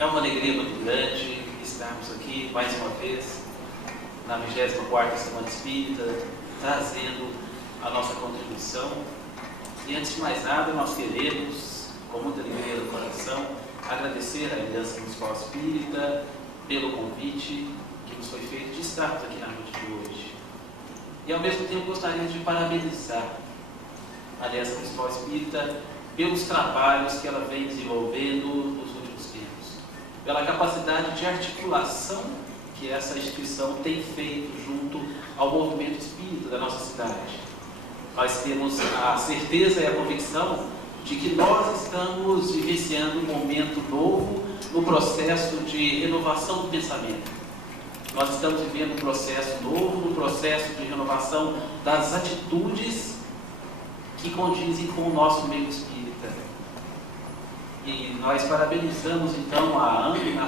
É uma alegria muito grande estarmos aqui mais uma vez na 24ª Semana Espírita, trazendo a nossa contribuição. E antes de mais nada, nós queremos, com muita alegria do coração, agradecer à Aliança Municipal Espírita pelo convite que nos foi feito de estarmos aqui na noite de hoje. E ao mesmo tempo gostaríamos de parabenizar a Aliança Municipal Espírita pelos trabalhos que ela vem desenvolvendo nos últimos tempos, pela capacidade de articulação que essa instituição tem feito junto ao movimento espírita da nossa cidade. Nós temos a certeza e a convicção de que nós estamos vivenciando um momento novo no processo de renovação do pensamento. Nós estamos vivendo um processo novo, no processo de renovação das atitudes que condizem com o nosso meio espírita. E nós parabenizamos então a AMB na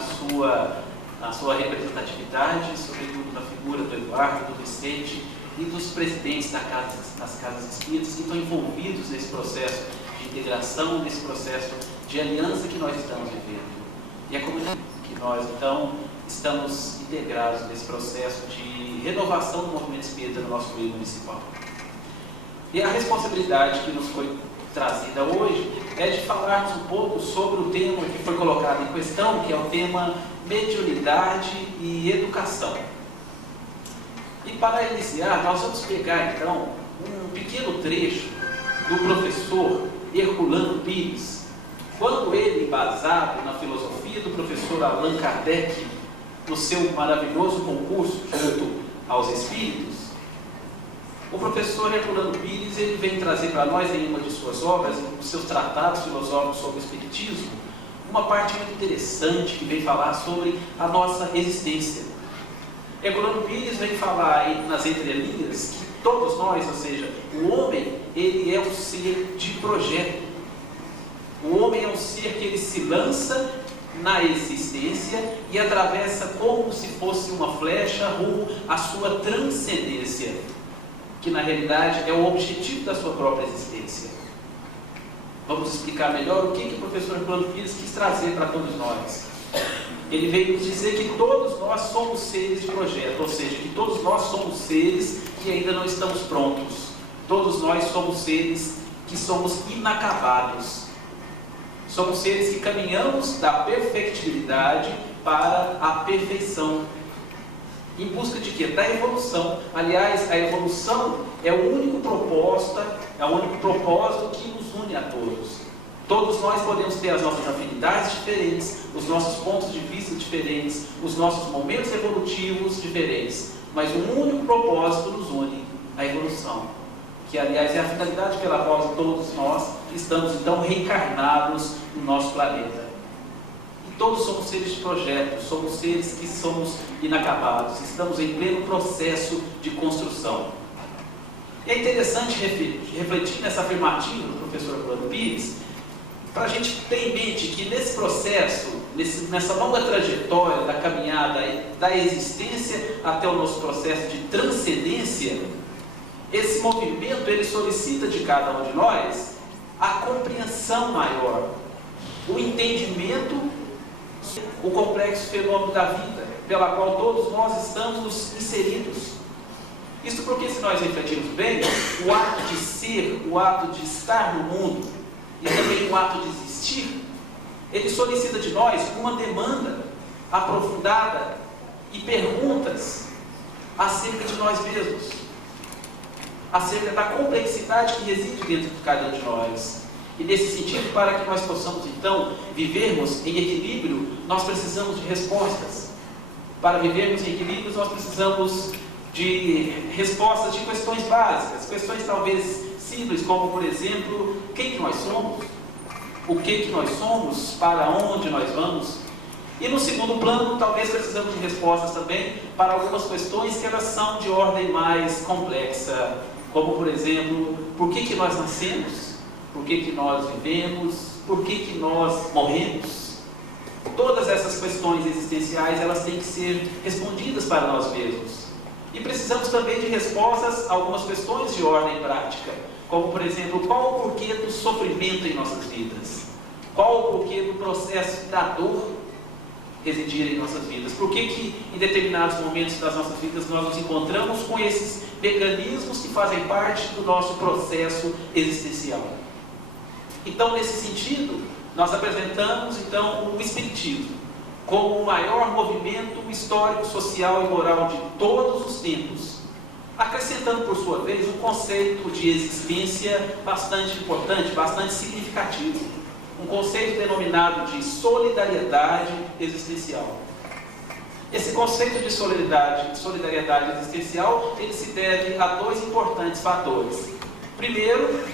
sua representatividade, sobretudo na figura do Eduardo, do Vicente e dos presidentes das casas espíritas que estão envolvidos nesse processo de integração, nesse processo de aliança que nós estamos vivendo. E é como que nós então estamos integrados nesse processo de renovação do movimento espírita no nosso meio municipal. E a responsabilidade que nos foi trazida hoje é de falarmos um pouco sobre o tema que foi colocado em questão, que é o tema mediunidade e educação. E para iniciar, nós vamos pegar então um pequeno trecho do professor Herculano Pires, quando ele, embasado na filosofia do professor Allan Kardec, no seu maravilhoso concurso junto aos espíritos, o professor Herculano Pires ele vem trazer para nós em uma de suas obras, nos seus tratados filosóficos sobre o espiritismo, uma parte muito interessante que vem falar sobre a nossa existência. Herculano Pires vem falar aí nas entrelinhas que todos nós, ou seja, o homem, ele é um ser de projeto. O homem é um ser que ele se lança na existência e atravessa como se fosse uma flecha rumo à sua transcendência, que na realidade é o objetivo da sua própria existência. Vamos explicar melhor o que o professor Herculano Pires quis trazer para todos nós. Ele veio nos dizer que todos nós somos seres de projeto, ou seja, que todos nós somos seres que ainda não estamos prontos. Todos nós somos seres que somos inacabados. Somos seres que caminhamos da perfectibilidade para a perfeição. Em busca de quê? Da evolução. Aliás, a evolução é o único propósito que nos une a todos. Todos nós podemos ter as nossas afinidades diferentes, os nossos pontos de vista diferentes, os nossos momentos evolutivos diferentes, mas um único propósito nos une, a evolução, que aliás é a finalidade pela qual todos nós estamos então reencarnados no nosso planeta. E todos somos seres de projeto, somos seres que somos inacabados, estamos em pleno processo de construção. E é interessante refletir nessa afirmativa do professor Herculano Pires, para a gente ter em mente que nesse processo, nessa longa trajetória da caminhada da existência até o nosso processo de transcendência, esse movimento ele solicita de cada um de nós a compreensão maior, o entendimento, o complexo fenômeno da vida, pela qual todos nós estamos inseridos. Isso porque, se nós refletirmos bem, o ato de ser, o ato de estar no mundo, e também o ato de existir, ele solicita de nós uma demanda aprofundada e perguntas acerca de nós mesmos, acerca da complexidade que reside dentro de cada um de nós. E nesse sentido, para que nós possamos então vivermos em equilíbrio, nós precisamos de respostas. Para vivermos em equilíbrio, nós precisamos de respostas de questões básicas, questões talvez simples, como por exemplo, quem que nós somos, o que nós somos, para onde nós vamos. E no segundo plano, talvez precisamos de respostas também para algumas questões que elas são de ordem mais complexa, como por exemplo, por que nós nascemos, por que nós vivemos, por que nós morremos. Todas essas questões existenciais, elas têm que ser respondidas para nós mesmos. E precisamos também de respostas a algumas questões de ordem prática, como por exemplo, qual o porquê do sofrimento em nossas vidas? Qual o porquê do processo da dor residir em nossas vidas? Por que em determinados momentos das nossas vidas nós nos encontramos com esses mecanismos que fazem parte do nosso processo existencial? Então, nesse sentido, nós apresentamos então o Espiritismo como o maior movimento histórico, social e moral de todos os tempos, acrescentando por sua vez um conceito de existência bastante importante, bastante significativo, um conceito denominado de solidariedade existencial. Esse conceito de solidariedade existencial, ele se deve a dois importantes fatores. Primeiro,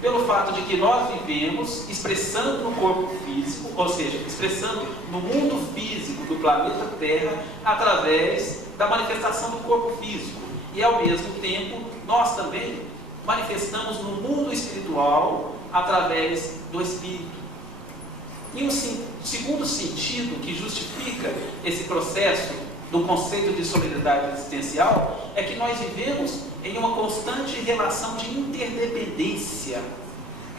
pelo fato de que nós vivemos expressando no corpo físico, ou seja, expressando no mundo físico do planeta Terra, através da manifestação do corpo físico. E ao mesmo tempo, nós também manifestamos no mundo espiritual através do Espírito. E um segundo sentido que justifica esse processo do conceito de solidariedade existencial é que nós vivemos em uma constante relação de interdependência.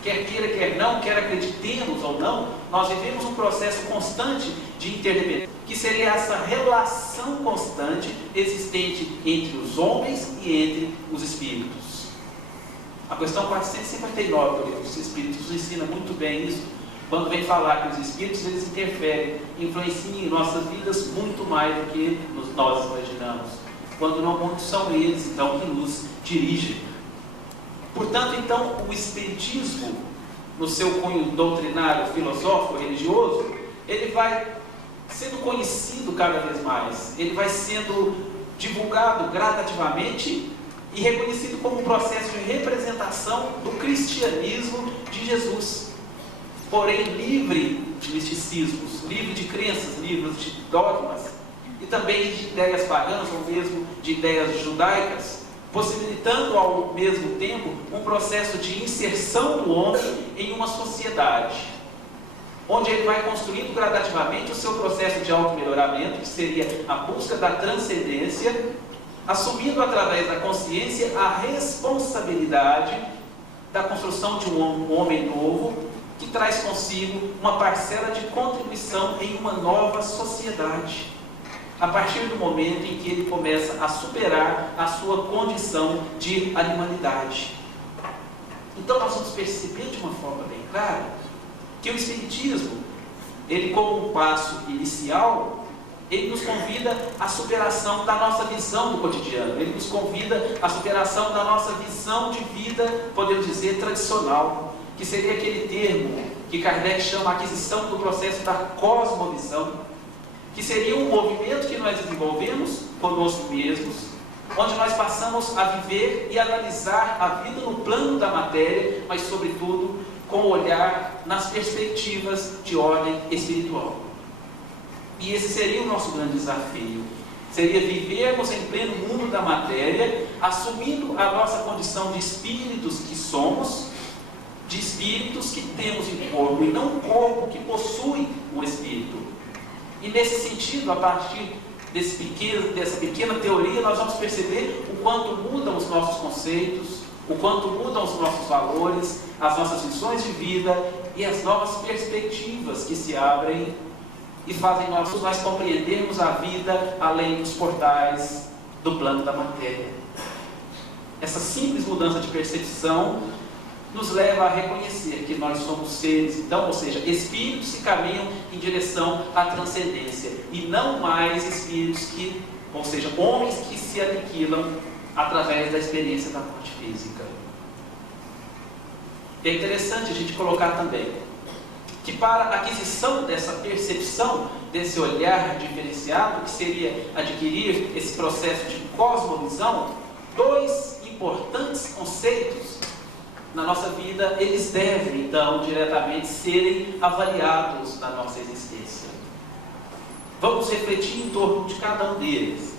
Quer queira, quer não, quer acreditemos ou não, nós vivemos um processo constante de interdependência, que seria essa relação constante existente entre os homens e entre os espíritos. A questão 459 do Livro dos Espíritos nos ensina muito bem isso, quando vem falar que os espíritos eles interferem, influenciam em nossas vidas muito mais do que nós imaginamos, quando não são eles então que nos dirigem. Portanto, então, o Espiritismo, no seu cunho doutrinário, filosófico, religioso, ele vai sendo conhecido cada vez mais, ele vai sendo divulgado gradativamente e reconhecido como um processo de representação do cristianismo de Jesus, porém livre de misticismos, livre de crenças, livre de dogmas e também de ideias pagãs ou mesmo de ideias judaicas, possibilitando ao mesmo tempo um processo de inserção do homem em uma sociedade, onde ele vai construindo gradativamente o seu processo de auto-melhoramento, que seria a busca da transcendência, assumindo através da consciência a responsabilidade da construção de um homem novo, que traz consigo uma parcela de contribuição em uma nova sociedade, a partir do momento em que ele começa a superar a sua condição de animalidade. Então nós vamos perceber de uma forma bem clara que o Espiritismo, ele como um passo inicial, ele nos convida à superação da nossa visão do cotidiano, ele nos convida à superação da nossa visão de vida, podemos dizer, tradicional, que seria aquele termo que Kardec chama a aquisição do processo da cosmovisão, que seria um movimento que nós desenvolvemos conosco mesmos, onde nós passamos a viver e analisar a vida no plano da matéria, mas sobretudo com o olhar nas perspectivas de ordem espiritual. E esse seria o nosso grande desafio, seria vivermos em pleno mundo da matéria, assumindo a nossa condição de espíritos que somos, de espíritos que temos em corpo, e não um corpo que possui um espírito. E nesse sentido, a partir dessa pequena teoria, nós vamos perceber o quanto mudam os nossos conceitos, o quanto mudam os nossos valores, as nossas visões de vida e as novas perspectivas que se abrem e fazem nós compreendermos a vida além dos portais do plano da matéria. Essa simples mudança de percepção nos leva a reconhecer que nós somos seres, então, ou seja, espíritos que caminham em direção à transcendência e não mais espíritos que, ou seja, homens que se aniquilam através da experiência da morte física. É interessante a gente colocar também que para a aquisição dessa percepção, desse olhar diferenciado, que seria adquirir esse processo de cosmovisão, dois importantes conceitos na nossa vida, eles devem, então, diretamente serem avaliados na nossa existência. Vamos refletir em torno de cada um deles.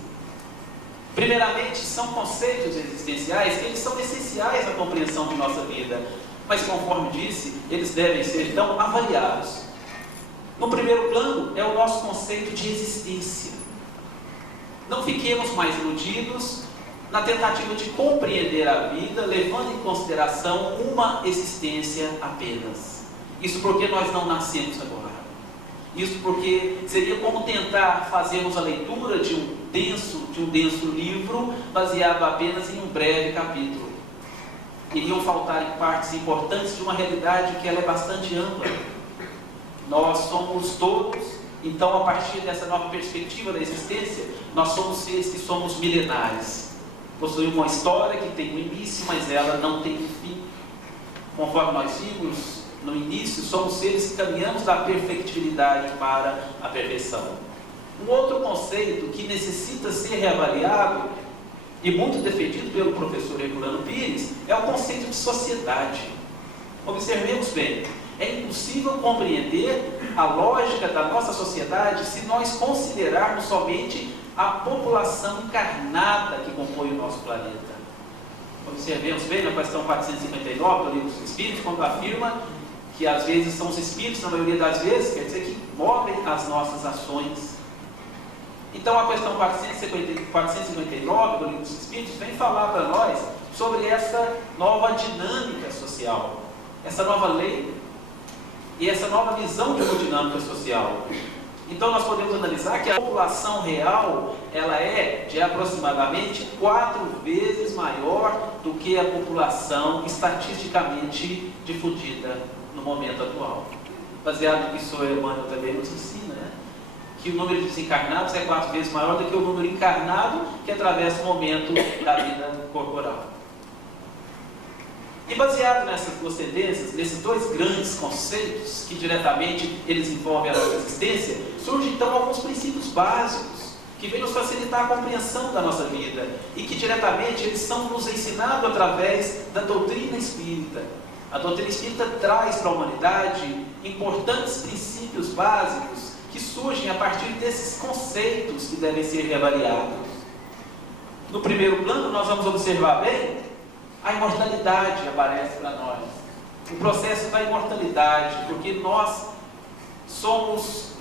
Primeiramente, são conceitos existenciais que eles são essenciais à compreensão de nossa vida, mas, conforme disse, eles devem ser, então, avaliados. No primeiro plano, é o nosso conceito de existência. Não fiquemos mais iludidos na tentativa de compreender a vida, levando em consideração uma existência apenas. Isso porque nós não nascemos agora. Isso porque seria como tentar fazermos a leitura de um denso livro baseado apenas em um breve capítulo. Iriam faltar partes importantes de uma realidade que ela é bastante ampla. Nós somos todos, então, a partir dessa nova perspectiva da existência, nós somos seres que somos milenares. Possuímos uma história que tem um início, mas ela não tem um fim. Conforme nós vimos no início, somos seres que caminhamos da perfectibilidade para a perfeição. Um outro conceito que necessita ser reavaliado, e muito defendido pelo professor Herculano Pires, é o conceito de sociedade. Observemos bem, é impossível compreender a lógica da nossa sociedade se nós considerarmos somente a população encarnada que compõe o nosso planeta. Observemos bem na questão 459 do Livro dos Espíritos, quando afirma que às vezes são os Espíritos, na maioria das vezes, quer dizer que movem as nossas ações. Então a questão 459 do Livro dos Espíritos vem falar para nós sobre essa nova dinâmica social, essa nova lei e essa nova visão de uma dinâmica social. Então nós podemos analisar que a população real, ela é de aproximadamente 4 vezes maior do que a população estatisticamente difundida no momento atual. Baseado no que o Sr. Emmanuel também nos ensina, né? Que o número de desencarnados é 4 vezes maior do que o número encarnado que atravessa o momento da vida corporal. E baseado nessas duas tendências, nesses dois grandes conceitos que diretamente eles envolvem a nossa existência, surgem então alguns princípios básicos que vêm nos facilitar a compreensão da nossa vida e que diretamente eles são nos ensinados através da doutrina espírita. A doutrina espírita traz para a humanidade importantes princípios básicos que surgem a partir desses conceitos que devem ser reavaliados. No primeiro plano, nós vamos observar bem a imortalidade aparece para nós. O processo da imortalidade, porque nós somos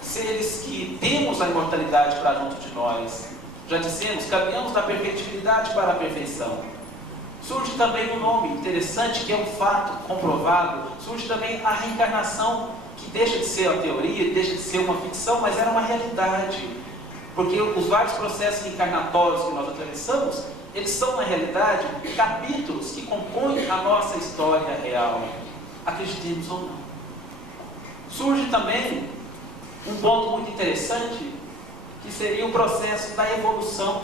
seres que temos a imortalidade para junto de nós. Já dissemos, caminhamos da perfectibilidade para a perfeição. Surge também um nome interessante, que é um fato comprovado. Surge também a reencarnação, que deixa de ser uma teoria, deixa de ser uma ficção, mas era uma realidade. Porque os vários processos encarnatórios que nós atravessamos, eles são, na realidade, capítulos que compõem a nossa história real, acreditemos ou não. Surge também um ponto muito interessante, que seria o processo da evolução.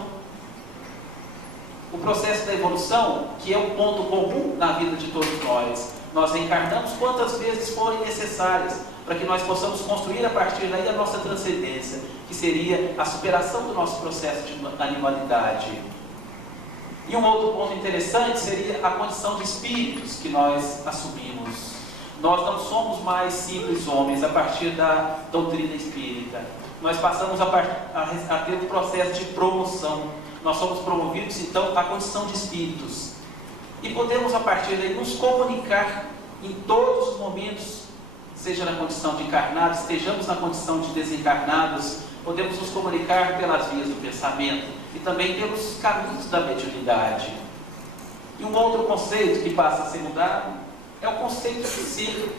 O processo da evolução, que é um ponto comum na vida de todos nós. Nós reencarnamos quantas vezes forem necessárias, para que nós possamos construir a partir daí a nossa transcendência, que seria a superação do nosso processo de animalidade. E um outro ponto interessante seria a condição de espíritos que nós assumimos. Nós não somos mais simples homens a partir da doutrina espírita. Nós passamos a ter um processo de promoção. Nós somos promovidos, então, à condição de espíritos. E podemos, a partir daí, nos comunicar em todos os momentos, seja na condição de encarnados, estejamos na condição de desencarnados, podemos nos comunicar pelas vias do pensamento e também pelos caminhos da mediunidade. E um outro conceito que passa a ser mudado é o conceito de ser.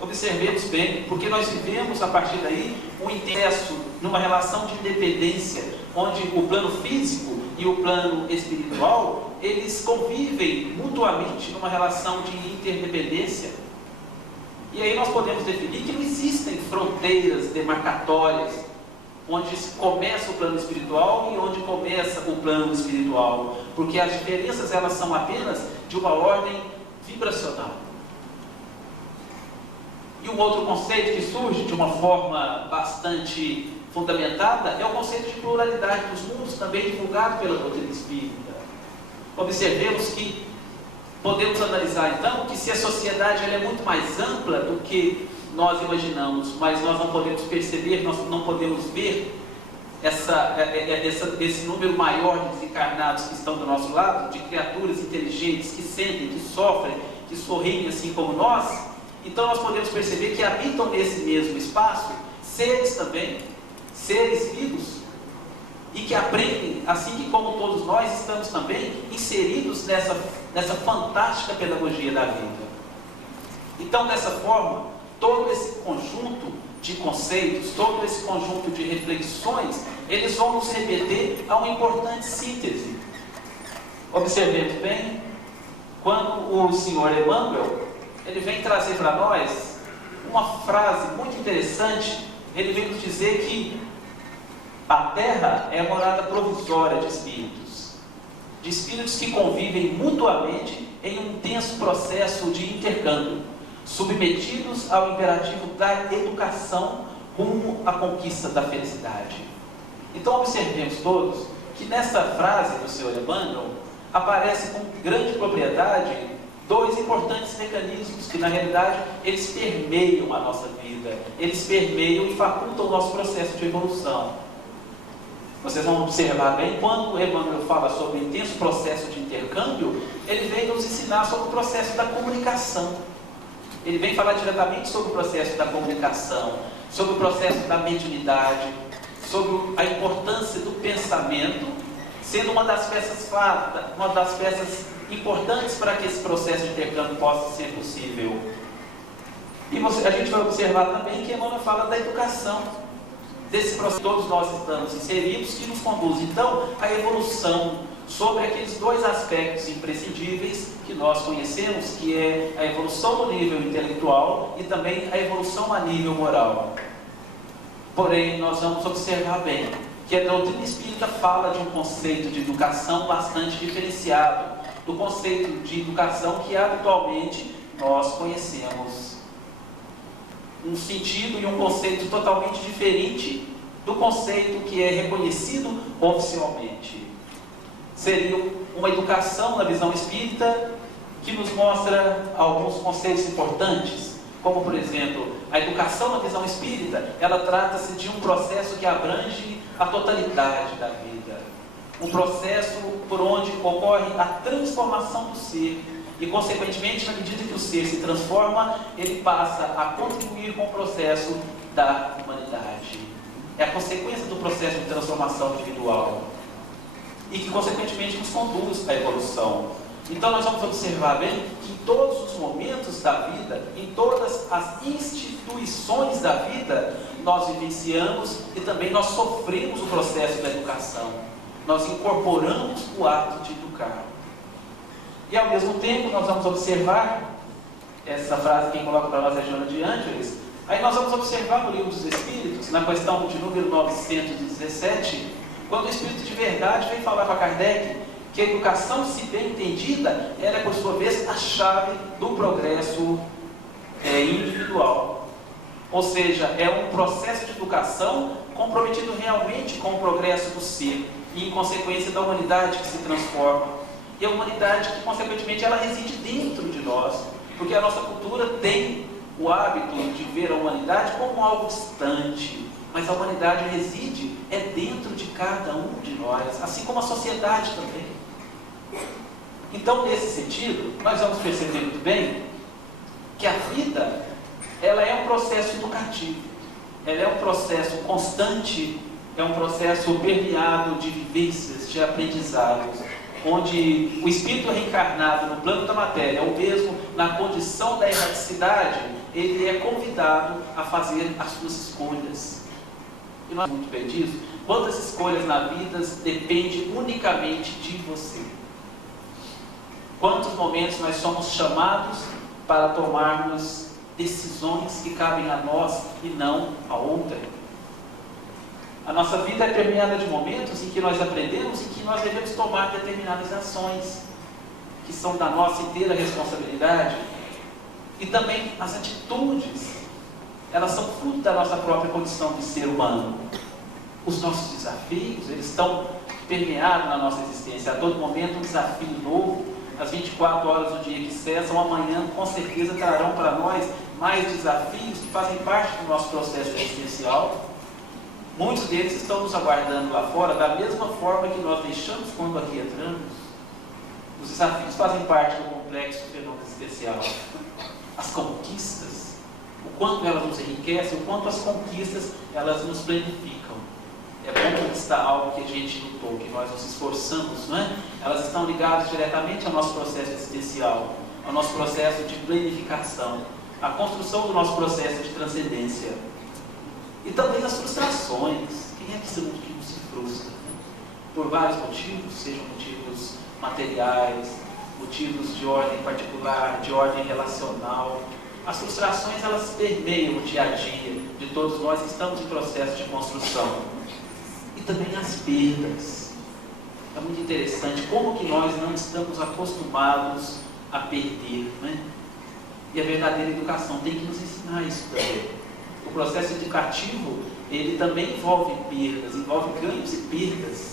Observemos bem, porque nós vivemos a partir daí um intenso numa relação de independência, onde o plano físico e o plano espiritual, eles convivem mutuamente numa relação de interdependência. E aí nós podemos definir que não existem fronteiras demarcatórias, onde começa o plano espiritual e onde começa o plano espiritual, porque as diferenças elas são apenas de uma ordem vibracional. E um outro conceito que surge de uma forma bastante fundamentada é o conceito de pluralidade dos mundos, também divulgado pela doutrina espírita. Observemos que podemos analisar então que se a sociedade ela é muito mais ampla do que nós imaginamos, mas nós não podemos perceber, nós não podemos ver esse número maior de desencarnados que estão do nosso lado, de criaturas inteligentes que sentem, que sofrem, que sorriem assim como nós. Então nós podemos perceber que habitam nesse mesmo espaço seres também, seres vivos, e que aprendem, assim que como todos nós estamos também inseridos nessa fantástica pedagogia da vida. Então, dessa forma, todo esse conjunto de conceitos, todo esse conjunto de reflexões, eles vão nos remeter a uma importante síntese. Observemos bem, quando o Senhor Emmanuel, ele vem trazer para nós uma frase muito interessante. Ele vem nos dizer que a Terra é a morada provisória de espíritos que convivem mutuamente em um intenso processo de intercâmbio, submetidos ao imperativo da educação rumo à conquista da felicidade. Então observemos todos que nessa frase do Senhor Emmanuel aparece com grande propriedade dois importantes mecanismos que na realidade eles permeiam a nossa vida, eles permeiam e facultam o nosso processo de evolução. Vocês vão observar bem, quando Emmanuel fala sobre o intenso processo de intercâmbio, ele vem nos ensinar sobre o processo da comunicação. Ele vem falar diretamente sobre o processo da comunicação, sobre o processo da mediunidade, sobre a importância do pensamento, sendo uma das peças importantes para que esse processo de intercâmbio possa ser possível. E a gente vai observar também que Emmanuel fala da educação, desse processo que todos nós estamos inseridos, que nos conduz então à evolução sobre aqueles dois aspectos imprescindíveis que nós conhecemos, que é a evolução no nível intelectual e também a evolução a nível moral. Porém, nós vamos observar bem que a doutrina espírita fala de um conceito de educação bastante diferenciado do conceito de educação que habitualmente nós conhecemos. Um sentido e um conceito totalmente diferente do conceito que é reconhecido oficialmente. Seria uma educação na visão espírita que nos mostra alguns conceitos importantes, como por exemplo, a educação na visão espírita, ela trata-se de um processo que abrange a totalidade da vida, um processo por onde ocorre a transformação do ser e, consequentemente, na medida que o ser se transforma, ele passa a contribuir com o processo da humanidade. É a consequência do processo de transformação individual e que, consequentemente, nos conduz à evolução. Então, nós vamos observar bem que em todos os momentos da vida, em todas as instituições da vida, nós vivenciamos e também nós sofremos o processo da educação. Nós incorporamos o ato de educar. E, ao mesmo tempo, nós vamos observar, essa frase quem coloca para nós é Joana de Ângeles, aí nós vamos observar no Livro dos Espíritos, na questão de número 917, quando o Espírito de Verdade vem falar para Kardec que a educação, se bem entendida, ela é, por sua vez, a chave do progresso individual. Ou seja, é um processo de educação comprometido realmente com o progresso do ser e, em consequência, da humanidade que se transforma. E a humanidade que, consequentemente, ela reside dentro de nós, porque a nossa cultura tem o hábito de ver a humanidade como algo distante, mas a humanidade reside dentro de cada um de nós, assim como a sociedade também. Então, nesse sentido, nós vamos perceber muito bem que a vida, ela é um processo educativo, ela é um processo constante, é um processo permeado de vivências, de aprendizados, onde o espírito reencarnado no plano da matéria, ou mesmo na condição da erraticidade, ele é convidado a fazer as suas escolhas. E nós muito bem disso, quantas escolhas na vida depende unicamente de você. Quantos momentos nós somos chamados para tomarmos decisões que cabem a nós e não a outra. A nossa vida é permeada de momentos em que nós aprendemos e que nós devemos tomar determinadas ações, que são da nossa inteira responsabilidade. E também as atitudes, elas são fruto da nossa própria condição de ser humano. Os nossos desafios, eles estão permeados na nossa existência. A todo momento um desafio novo. As 24 horas do dia que cessam, amanhã com certeza trarão para nós mais desafios que fazem parte do nosso processo existencial. Muitos deles estão nos aguardando lá fora, da mesma forma que nós deixamos quando aqui entramos. Os desafios fazem parte do complexo fenômeno existencial. As conquistas, o quanto elas nos enriquecem, o quanto as conquistas elas nos planificam. É bom conquistar algo que a gente lutou, que nós nos esforçamos, não é? Elas estão ligadas diretamente ao nosso processo existencial, ao nosso processo de planificação. a construção do nosso processo de transcendência. E também as frustrações. Quem é que não se frustra? Por vários motivos, sejam motivos materiais, motivos de ordem particular, de ordem relacional. As frustrações, elas permeiam o dia a dia de todos nós que estamos em processo de construção. E também as perdas. É muito interessante como que nós não estamos acostumados a perder, né? E a verdadeira educação tem que nos ensinar isso também. O processo educativo, ele também envolve perdas, envolve ganhos e perdas.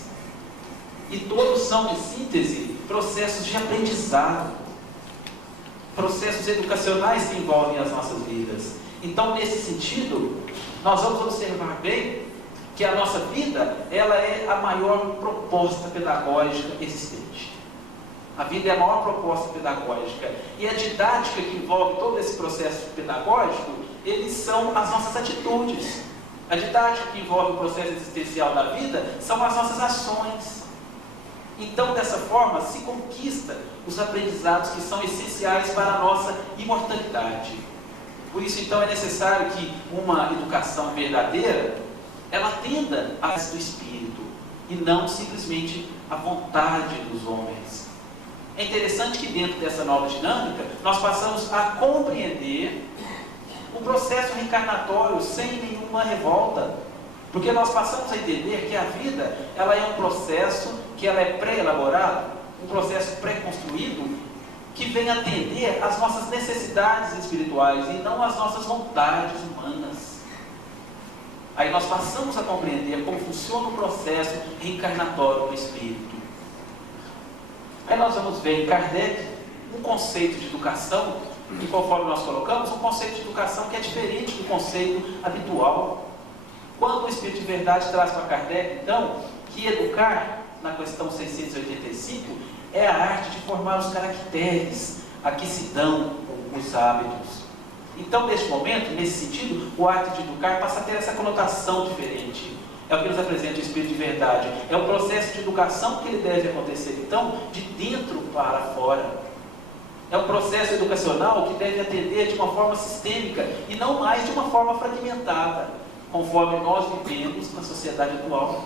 E todos são, em síntese, processos de aprendizado, processos educacionais que envolvem as nossas vidas. Então, nesse sentido, nós vamos observar bem que a nossa vida, ela é a maior proposta pedagógica existente. A vida é a maior proposta pedagógica. E a didática que envolve todo esse processo pedagógico, eles são as nossas atitudes. A didática que envolve o processo existencial da vida são as nossas ações. Então, dessa forma, se conquista os aprendizados que são essenciais para a nossa imortalidade. Por isso, então, é necessário que uma educação verdadeira, ela tenda a do espírito, e não simplesmente a vontade dos homens. É interessante que dentro dessa nova dinâmica, nós passamos a compreender o processo reencarnatório sem nenhuma revolta. Porque nós passamos a entender que a vida, ela é um processo que ela é pré-elaborado, um processo pré-construído, que vem atender às nossas necessidades espirituais e não às nossas vontades humanas. Aí nós passamos a compreender como funciona o processo reencarnatório do espírito. Aí nós vamos ver em Kardec um conceito de educação, e conforme nós colocamos, um conceito de educação que é diferente do conceito habitual. Quando o Espírito de Verdade traz para Kardec, então, que educar, na questão 685, é a arte de formar os caracteres a que se dão os hábitos. Então, neste momento, nesse sentido, o ato de educar passa a ter essa conotação diferente. É o que nos apresenta o Espírito de Verdade. É o processo de educação que ele deve acontecer, então, de dentro para fora. É um processo educacional que deve atender de uma forma sistêmica e não mais de uma forma fragmentada, conforme nós vivemos na sociedade atual.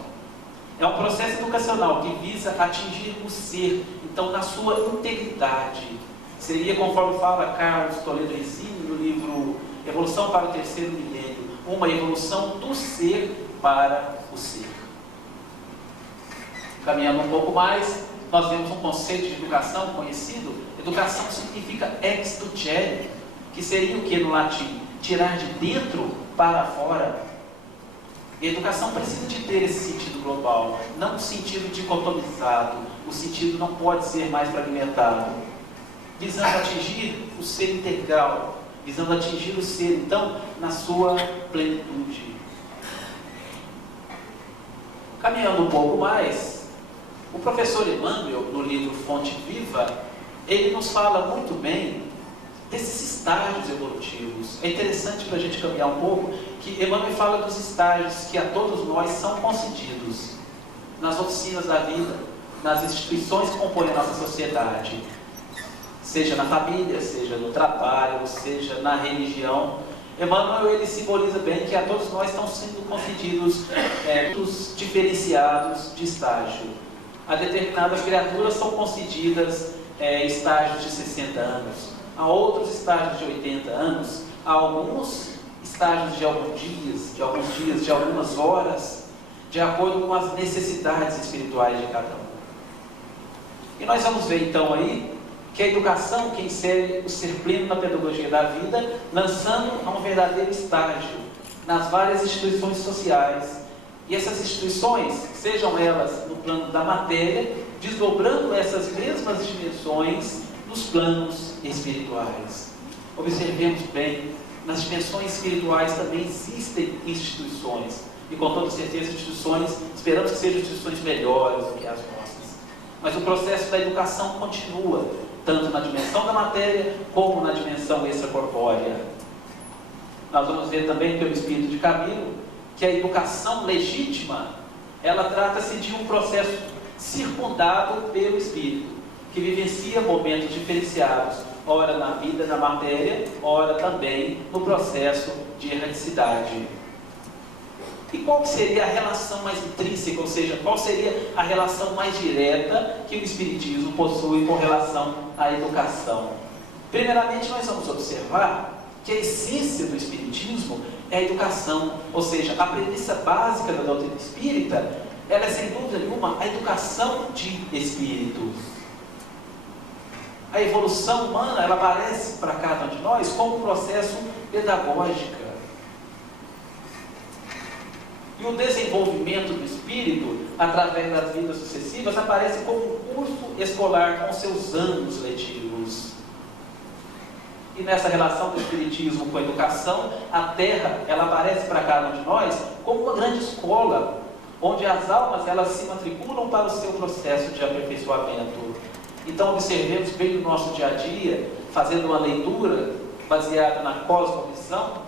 É um processo educacional que visa atingir o ser, então, na sua integridade. Seria, conforme fala Carlos Toledo Enzini no livro Evolução para o Terceiro Milênio, uma evolução do ser para o ser. Caminhando um pouco mais, nós vemos um conceito de educação conhecido. Educação significa ex ducere, que seria o que no latim? Tirar de dentro para fora. E a educação precisa de ter esse sentido global, não um sentido dicotomizado. O sentido não pode ser mais fragmentado. Visando atingir o ser integral, visando atingir o ser, então, na sua plenitude. Caminhando um pouco mais, o professor Emmanuel, no livro Fonte Viva, ele nos fala muito bem desses estágios evolutivos. É interessante para a gente caminhar um pouco, que Emmanuel fala dos estágios que a todos nós são concedidos nas oficinas da vida, nas instituições que compõem a nossa sociedade, seja na família, seja no trabalho, seja na religião. Emmanuel, ele simboliza bem que a todos nós estão sendo concedidos os diferenciados de estágio. A determinadas criaturas são concedidas estágios de 60 anos, a outros estágios de 80 anos, a alguns estágios de alguns dias, de algumas horas, de acordo com as necessidades espirituais de cada um. E nós vamos ver então aí que a educação que insere o ser pleno na pedagogia da vida, lançando a um verdadeiro estágio nas várias instituições sociais. E essas instituições, sejam elas no plano da matéria, desdobrando essas mesmas dimensões nos planos espirituais. Observemos bem, nas dimensões espirituais também existem instituições, e com toda certeza instituições, esperamos que sejam instituições melhores do que as nossas. Mas o processo da educação continua, tanto na dimensão da matéria, como na dimensão extracorpórea. Nós vamos ver também pelo Espírito de Camilo, que a educação legítima, ela trata-se de um processo circundado pelo Espírito, que vivencia momentos diferenciados, ora na vida, na matéria, ora também no processo de erraticidade. E qual seria a relação mais intrínseca, ou seja, qual seria a relação mais direta que o Espiritismo possui com relação à educação? Primeiramente, nós vamos observar que a essência do Espiritismo é a educação, ou seja, a premissa básica da doutrina espírita, ela é sem dúvida nenhuma a educação de espíritos. A evolução humana, ela aparece para cada um de nós como um processo pedagógico. E o desenvolvimento do espírito, através das vidas sucessivas, aparece como um curso escolar com seus anos letivos. E nessa relação do espiritismo com a educação, a Terra, ela aparece para cada um de nós como uma grande escola, onde as almas, elas se matriculam para o seu processo de aperfeiçoamento. Então, observemos bem no nosso dia a dia, fazendo uma leitura baseada na cosmovisão,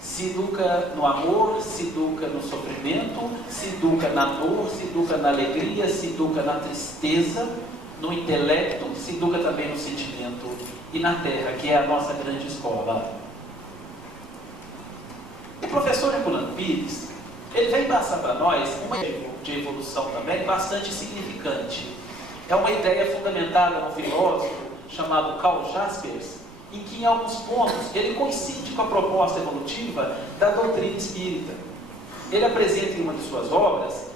se educa no amor, se educa no sofrimento, se educa na dor, se educa na alegria, se educa na tristeza, no intelecto, se educa também no sentimento e na terra, que é a nossa grande escola. O professor Herculano Pires, ele vem passar para nós uma ideia de evolução também bastante significante. É uma ideia fundamentada no filósofo chamado Karl Jaspers, em que em alguns pontos ele coincide com a proposta evolutiva da doutrina espírita. Ele apresenta em uma de suas obras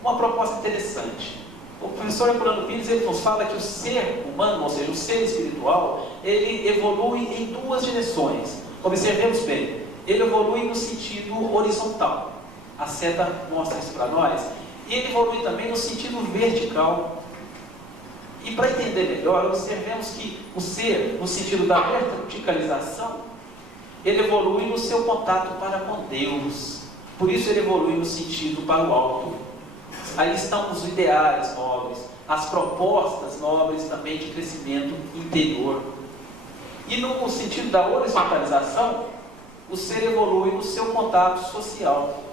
uma proposta interessante. O professor Herculano Pires, ele nos fala que o ser humano, ou seja, o ser espiritual, ele evolui em duas direções. Observemos bem, ele evolui no sentido horizontal. A seta mostra isso para nós. E ele evolui também no sentido vertical. E para entender melhor, observemos que o ser, no sentido da verticalização, ele evolui no seu contato para com Deus. Por isso ele evolui no sentido para o alto. Aí estão os ideais nobres, as propostas nobres também de crescimento interior. E no sentido da horizontalização, o ser evolui no seu contato social,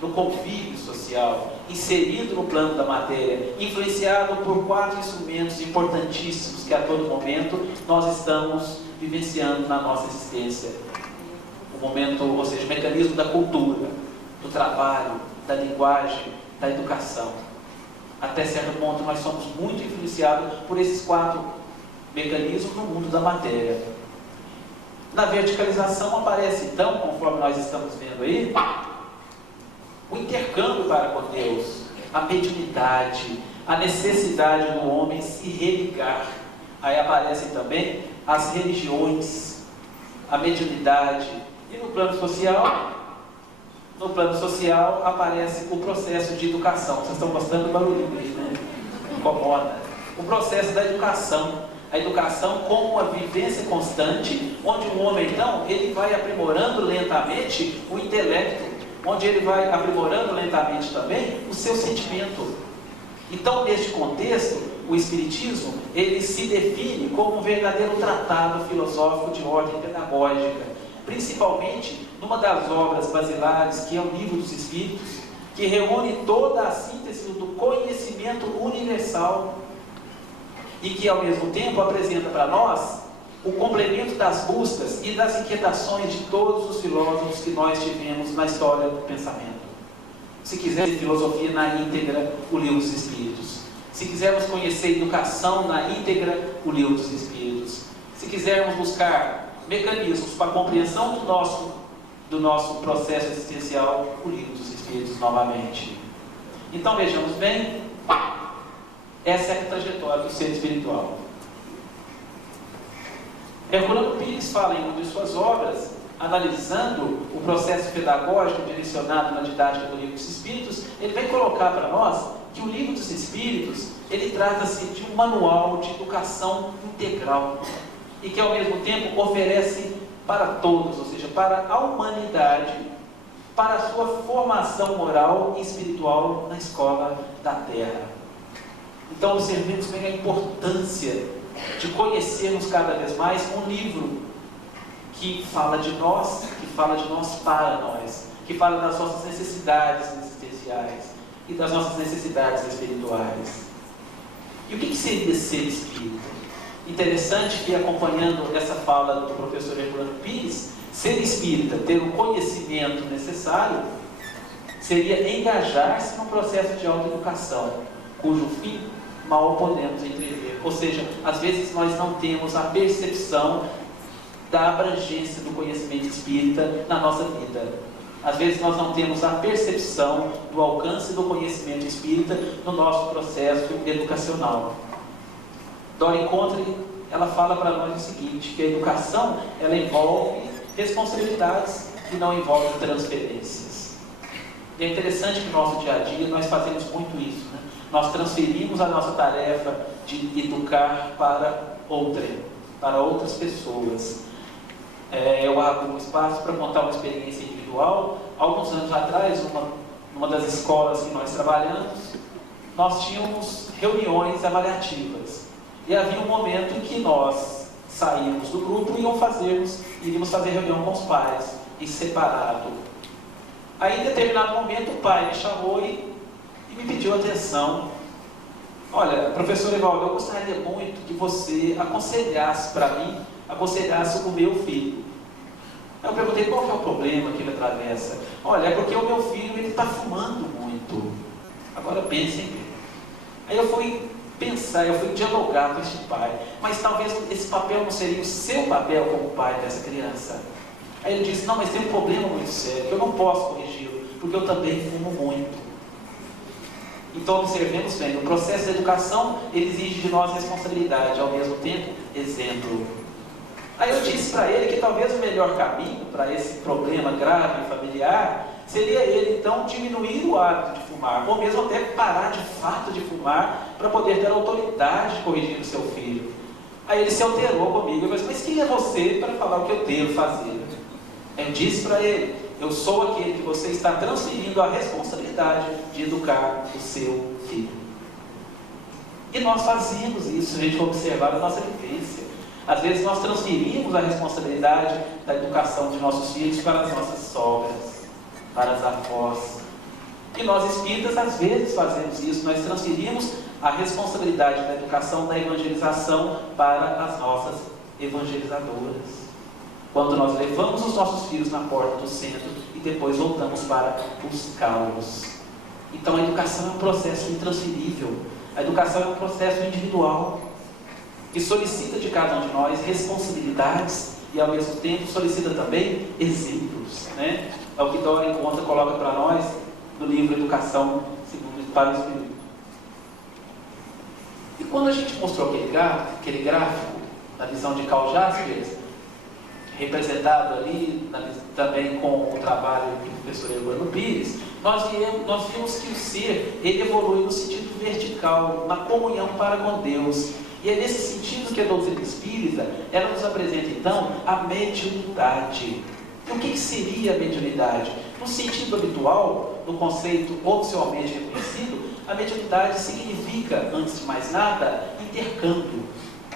no convívio social, inserido no plano da matéria, influenciado por 4 instrumentos importantíssimos que a todo momento nós estamos vivenciando na nossa existência. O momento, ou seja, o mecanismo da cultura, do trabalho, da linguagem, da educação. Até certo ponto nós somos muito influenciados por esses 4 mecanismos no mundo da matéria. Na verticalização aparece então, conforme nós estamos vendo aí, o intercâmbio para com Deus, a mediunidade, a necessidade do homem se religar. Aí aparecem também as religiões, a mediunidade. E no plano social aparece o processo de educação. Vocês estão gostando do barulhinho aí, né? Incomoda. O processo da educação. A educação como uma vivência constante, onde o homem então, ele vai aprimorando lentamente o intelecto, onde ele vai aprimorando lentamente também o seu sentimento. Então, neste contexto, o Espiritismo, ele se define como um verdadeiro tratado filosófico de ordem pedagógica, principalmente numa das obras basilares, que é o Livro dos Espíritos, que reúne toda a síntese do conhecimento universal e que, ao mesmo tempo, apresenta para nós o complemento das buscas e das inquietações de todos os filósofos que nós tivemos na história do pensamento. Se quisermos filosofia na íntegra, o Livro dos Espíritos. Se quisermos conhecer educação na íntegra, o Livro dos Espíritos. Se quisermos buscar mecanismos para a compreensão do nosso processo existencial, o Livro dos Espíritos novamente. Então vejamos bem, essa é a trajetória do ser espiritual. Herculano Pires fala em uma de suas obras, analisando o processo pedagógico direcionado na didática do Livro dos Espíritos, ele vem colocar para nós que o Livro dos Espíritos, ele trata-se de um manual de educação integral e que ao mesmo tempo oferece para todos, ou seja, para a humanidade, para a sua formação moral e espiritual na escola da Terra. Então observemos bem a importância de conhecermos cada vez mais um livro que fala de nós para nós, que fala das nossas necessidades existenciais e das nossas necessidades espirituais. E o que seria ser espírita? Interessante que, acompanhando essa fala do professor Herculano Pires, ser espírita, ter o conhecimento necessário, seria engajar-se num processo de autoeducação, cujo fim mal podemos entrever. Ou seja, às vezes nós não temos a percepção da abrangência do conhecimento espírita na nossa vida. Às vezes nós não temos a percepção do alcance do conhecimento espírita no nosso processo educacional. Dora Encontre, ela fala para nós o seguinte, que a educação, ela envolve responsabilidades e não envolve transferências. E é interessante que no nosso dia a dia nós fazemos muito isso, né? Nós transferimos a nossa tarefa de educar para outras pessoas. Eu abro um espaço para contar uma experiência individual. Alguns anos atrás, numa das escolas que nós trabalhamos, nós tínhamos reuniões avaliativas. E havia um momento em que nós saímos do grupo e iríamos fazer reunião com os pais, em separado. Aí, em determinado momento, o pai me chamou e me pediu atenção. Olha, professor Evaldo, eu gostaria muito que você aconselhasse para mim, aconselhasse o meu filho. Aí eu perguntei, qual que é o problema que ele atravessa? Olha, é porque o meu filho está fumando muito. Agora pensem bem. Aí eu fui pensar, eu fui dialogar com este pai. Mas talvez esse papel não seria o seu papel como pai dessa criança. Aí ele disse, não, mas tem um problema muito sério, que eu não posso corrigi-lo, porque eu também fumo muito. Então observemos bem, o processo de educação, ele exige de nós responsabilidade, ao mesmo tempo, exemplo. Aí eu disse para ele que talvez o melhor caminho para esse problema grave familiar seria ele então diminuir o hábito de fumar, ou mesmo até parar de fato de fumar, para poder ter autoridade de corrigir o seu filho. Aí ele se alterou comigo e disse, mas quem é você para falar o que eu devo fazer? Eu disse para ele, eu sou aquele que você está transferindo a responsabilidade de educar o seu filho. E nós fazemos isso, se a gente observar a nossa vivência. Às vezes nós transferimos a responsabilidade da educação de nossos filhos para as nossas sogras, para as avós. E nós espíritas às vezes fazemos isso, nós transferimos a responsabilidade da educação, da evangelização para as nossas evangelizadoras. Quando nós levamos os nossos filhos na porta do centro e depois voltamos para buscá-los. Então a educação é um processo intransferível, a educação é um processo individual, que solicita de cada um de nós responsabilidades e ao mesmo tempo solicita também exemplos, né? É o que Dora Encontre coloca para nós no livro Educação para o Espírito. E quando a gente mostrou aquele gráfico na visão de Karl Jaspers, representado ali também com o trabalho do professor Herculano Pires, nós vimos que o ser, ele evolui no sentido vertical, na comunhão para com Deus. E é nesse sentido que a doutrina espírita, ela nos apresenta então a mediunidade. E o que seria a mediunidade? No sentido habitual, no conceito oficialmente reconhecido, a mediunidade significa, antes de mais nada, intercâmbio.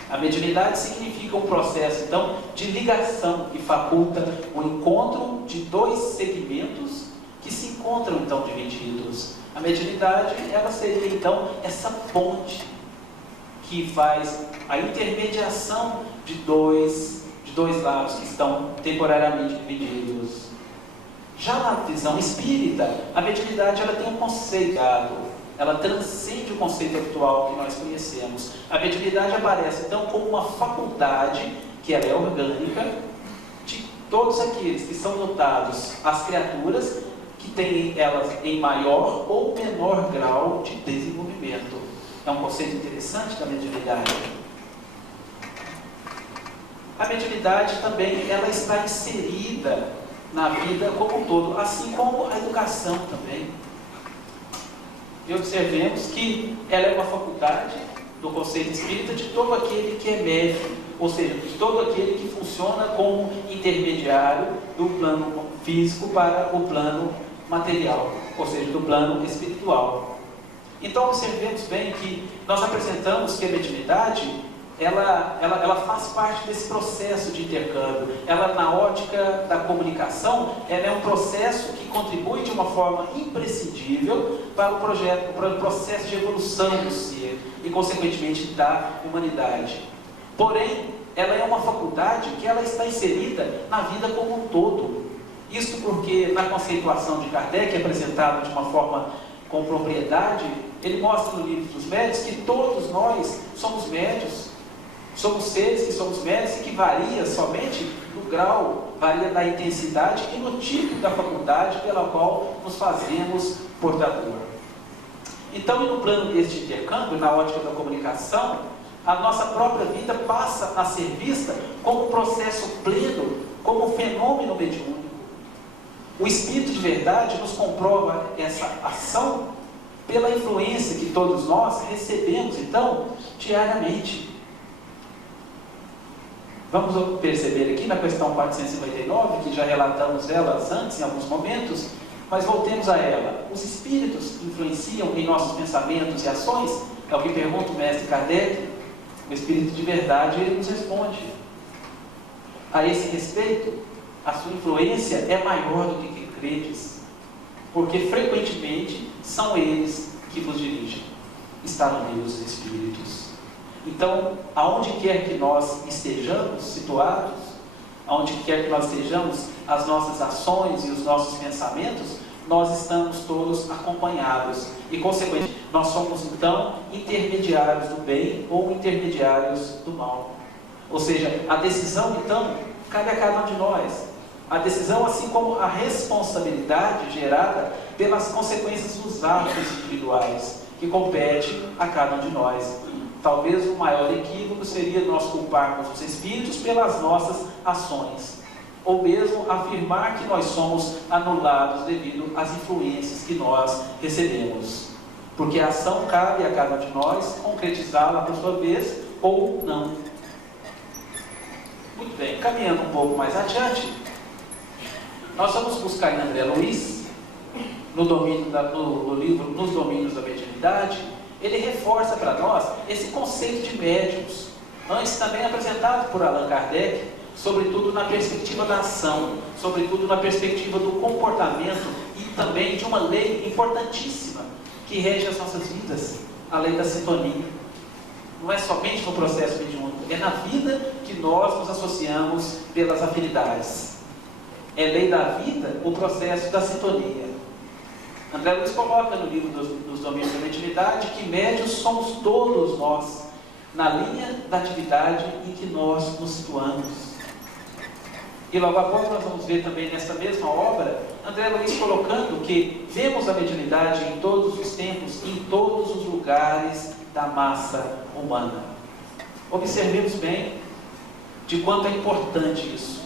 A mediunidade significa um processo, então, de ligação que faculta o encontro de dois segmentos que se encontram, então, divididos. A mediunidade, ela seria, então, essa ponte que faz a intermediação de dois lados que estão temporariamente divididos. Já na visão espírita, a mediunidade ela tem um conceito, ela transcende o conceito habitual que nós conhecemos. A mediunidade aparece então como uma faculdade, que ela é orgânica, de todos aqueles que são dotados, as criaturas, que têm elas em maior ou menor grau de desenvolvimento. É um conceito interessante da mediunidade. A mediunidade também ela está inserida na vida como um todo, assim como a educação também. E observemos que ela é uma faculdade do conceito espírita de todo aquele que é médium, ou seja, de todo aquele que funciona como intermediário do plano físico para o plano material, ou seja, do plano espiritual. Então observemos bem que nós apresentamos que a mediunidade ela faz parte desse processo de intercâmbio. Ela, na ótica da comunicação, ela é um processo que contribui de uma forma imprescindível para o processo de evolução do ser e, consequentemente, da humanidade. Porém, ela é uma faculdade que ela está inserida na vida como um todo. Isto porque, na conceituação de Kardec, apresentado de uma forma com propriedade, ele mostra no livro dos médios que todos nós somos médios. Somos seres que somos médios e que varia somente no grau, varia na intensidade e no tipo da faculdade pela qual nos fazemos portador. Então, no plano deste intercâmbio, na ótica da comunicação, a nossa própria vida passa a ser vista como um processo pleno, como um fenômeno mediúnico. O Espírito de verdade nos comprova essa ação pela influência que todos nós recebemos, então, diariamente. Vamos perceber aqui na questão 459, que já relatamos elas antes em alguns momentos, mas voltemos a ela. Os espíritos influenciam em nossos pensamentos e ações? É o que pergunta o mestre Kardec. O Espírito de verdade, ele nos responde. A esse respeito, a sua influência é maior do que credes, porque frequentemente são eles que vos dirigem. Está no meio dos espíritos. Então, aonde quer que nós estejamos situados, aonde quer que nós estejamos, as nossas ações e os nossos pensamentos, nós estamos todos acompanhados. E, consequentemente, nós somos, então, intermediários do bem ou intermediários do mal. Ou seja, a decisão, então, cabe a cada um de nós. A decisão, assim como a responsabilidade gerada pelas consequências dos atos individuais, que compete a cada um de nós. Talvez o maior equívoco seria nós culparmos os espíritos pelas nossas ações, ou mesmo afirmar que nós somos anulados devido às influências que nós recebemos. Porque a ação cabe a cada um de nós concretizá-la por sua vez ou não. Muito bem, caminhando um pouco mais adiante, nós vamos buscar em André Luiz, no livro Nos Domínios da Mediunidade. Ele reforça para nós esse conceito de médiuns, antes também apresentado por Allan Kardec, sobretudo na perspectiva da ação, sobretudo na perspectiva do comportamento e também de uma lei importantíssima que rege as nossas vidas, a lei da sintonia. Não é somente no processo mediúnico, é na vida que nós nos associamos pelas afinidades. É lei da vida o processo da sintonia. André Luiz coloca no livro dos Domínios da Mediunidade que médios somos todos nós, na linha da atividade em que nós nos situamos. E logo a pouco nós vamos ver também nessa mesma obra, André Luiz colocando que vemos a mediunidade em todos os tempos, em todos os lugares da massa humana. Observemos bem de quanto é importante isso,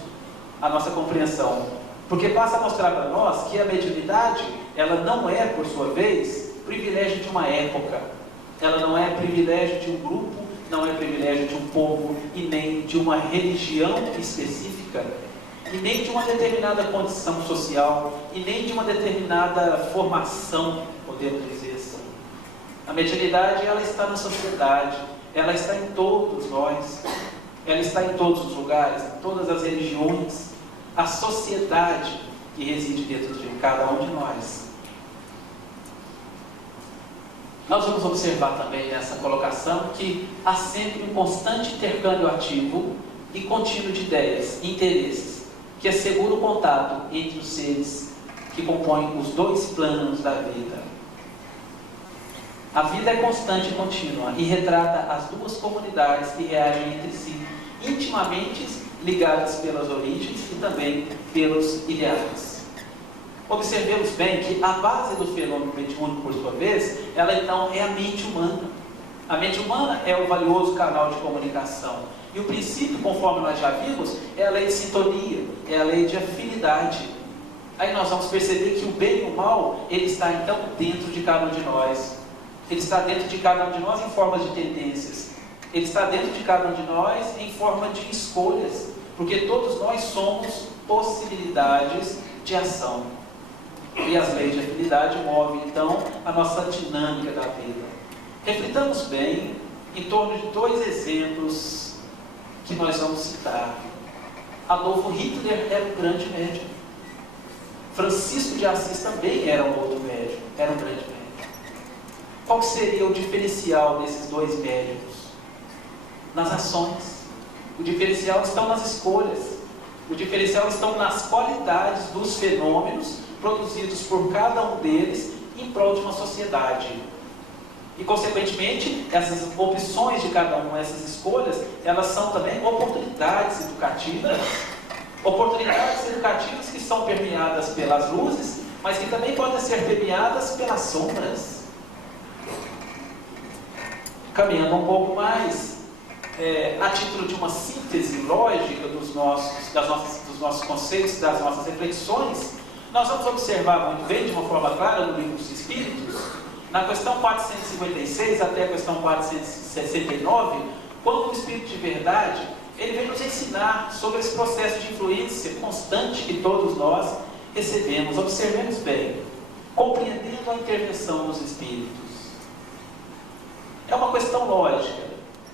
a nossa compreensão. Porque passa a mostrar para nós que a mediunidade, ela não é, por sua vez, privilégio de uma época. Ela não é privilégio de um grupo, não é privilégio de um povo e nem de uma religião específica, e nem de uma determinada condição social, e nem de uma determinada formação, podemos dizer assim. A mediunidade, ela está na sociedade, ela está em todos nós, ela está em todos os lugares, em todas as religiões. A sociedade que reside dentro de cada um de nós. Nós vamos observar também nessa colocação que há sempre um constante intercâmbio ativo e contínuo de ideias e interesses que assegura o contato entre os seres que compõem os dois planos da vida. A vida é constante e contínua e retrata as duas comunidades que reagem entre si, intimamente ligadas pelas origens e também pelos ideais. Observemos bem que a base do fenômeno mediúnico, por sua vez, ela então é a mente humana. A mente humana é o valioso canal de comunicação. E o princípio, conforme nós já vimos, é a lei de sintonia, é a lei de afinidade. Aí nós vamos perceber que o bem e o mal, ele está então dentro de cada um de nós. Ele está dentro de cada um de nós em forma de tendências. Ele está dentro de cada um de nós em forma de escolhas, porque todos nós somos possibilidades de ação. E as leis de afinidade movem, então, a nossa dinâmica da vida. Reflitamos bem em torno de dois exemplos que nós vamos citar. Adolfo Hitler era um grande médium. Francisco de Assis também era um outro médium, era um grande médium. Qual seria o diferencial desses dois médiuns? Nas ações. O diferencial está nas escolhas. O diferencial está nas qualidades dos fenômenos produzidos por cada um deles em prol de uma sociedade. E, consequentemente, essas opções de cada um, essas escolhas, elas são também oportunidades educativas. Oportunidades educativas que são permeadas pelas luzes, mas que também podem ser permeadas pelas sombras. Caminhando um pouco mais, a título de uma síntese lógica dos nossos conceitos, das nossas reflexões, nós vamos observar muito bem, de uma forma clara, no Livro dos Espíritos, na questão 456 até a questão 469, quando o Espírito de Verdade, ele vem nos ensinar sobre esse processo de influência constante que todos nós recebemos. Observemos bem, compreendendo a intervenção dos Espíritos. É uma questão lógica,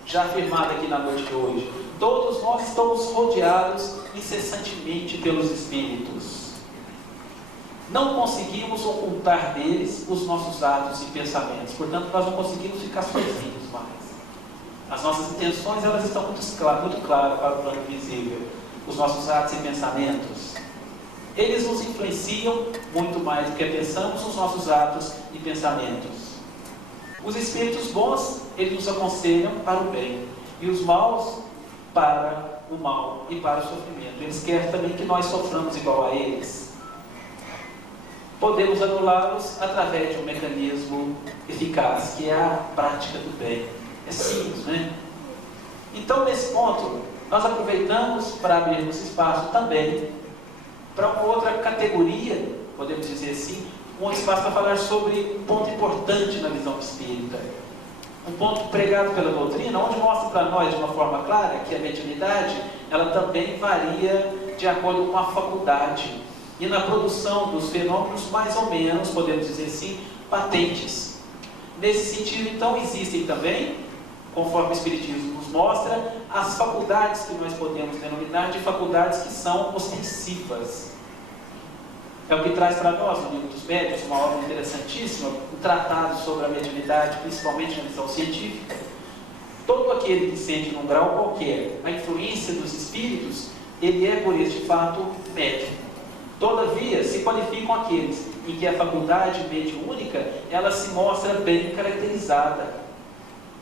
já afirmada aqui na noite de hoje. Todos nós estamos rodeados incessantemente pelos Espíritos. Não conseguimos ocultar deles os nossos atos e pensamentos. Portanto, nós não conseguimos ficar sozinhos mais. As nossas intenções, elas estão muito claras para o plano visível. Os nossos atos e pensamentos, eles nos influenciam muito mais do que pensamos os nossos atos e pensamentos. Os espíritos bons, eles nos aconselham para o bem. E os maus, para o mal e para o sofrimento. Eles querem também que nós soframos igual a eles. Podemos anulá-los através de um mecanismo eficaz, que é a prática do bem. É simples, né? Então, nesse ponto, nós aproveitamos para abrirmos espaço também para uma outra categoria, podemos dizer assim, um espaço para falar sobre um ponto importante na visão espírita. Um ponto pregado pela doutrina, onde mostra para nós de uma forma clara que a mediunidade, ela também varia de acordo com a faculdade e na produção dos fenômenos mais ou menos, podemos dizer assim, patentes. Nesse sentido, então, existem também, conforme o Espiritismo nos mostra, as faculdades que nós podemos denominar de faculdades que são ostensivas. É o que traz para nós, no Livro dos Médiuns, uma obra interessantíssima, um tratado sobre a mediunidade, principalmente na visão científica. Todo aquele que sente num grau qualquer a influência dos espíritos, ele é, por este fato, médium. Todavia, se qualificam aqueles em que a faculdade mediúnica, ela se mostra bem caracterizada.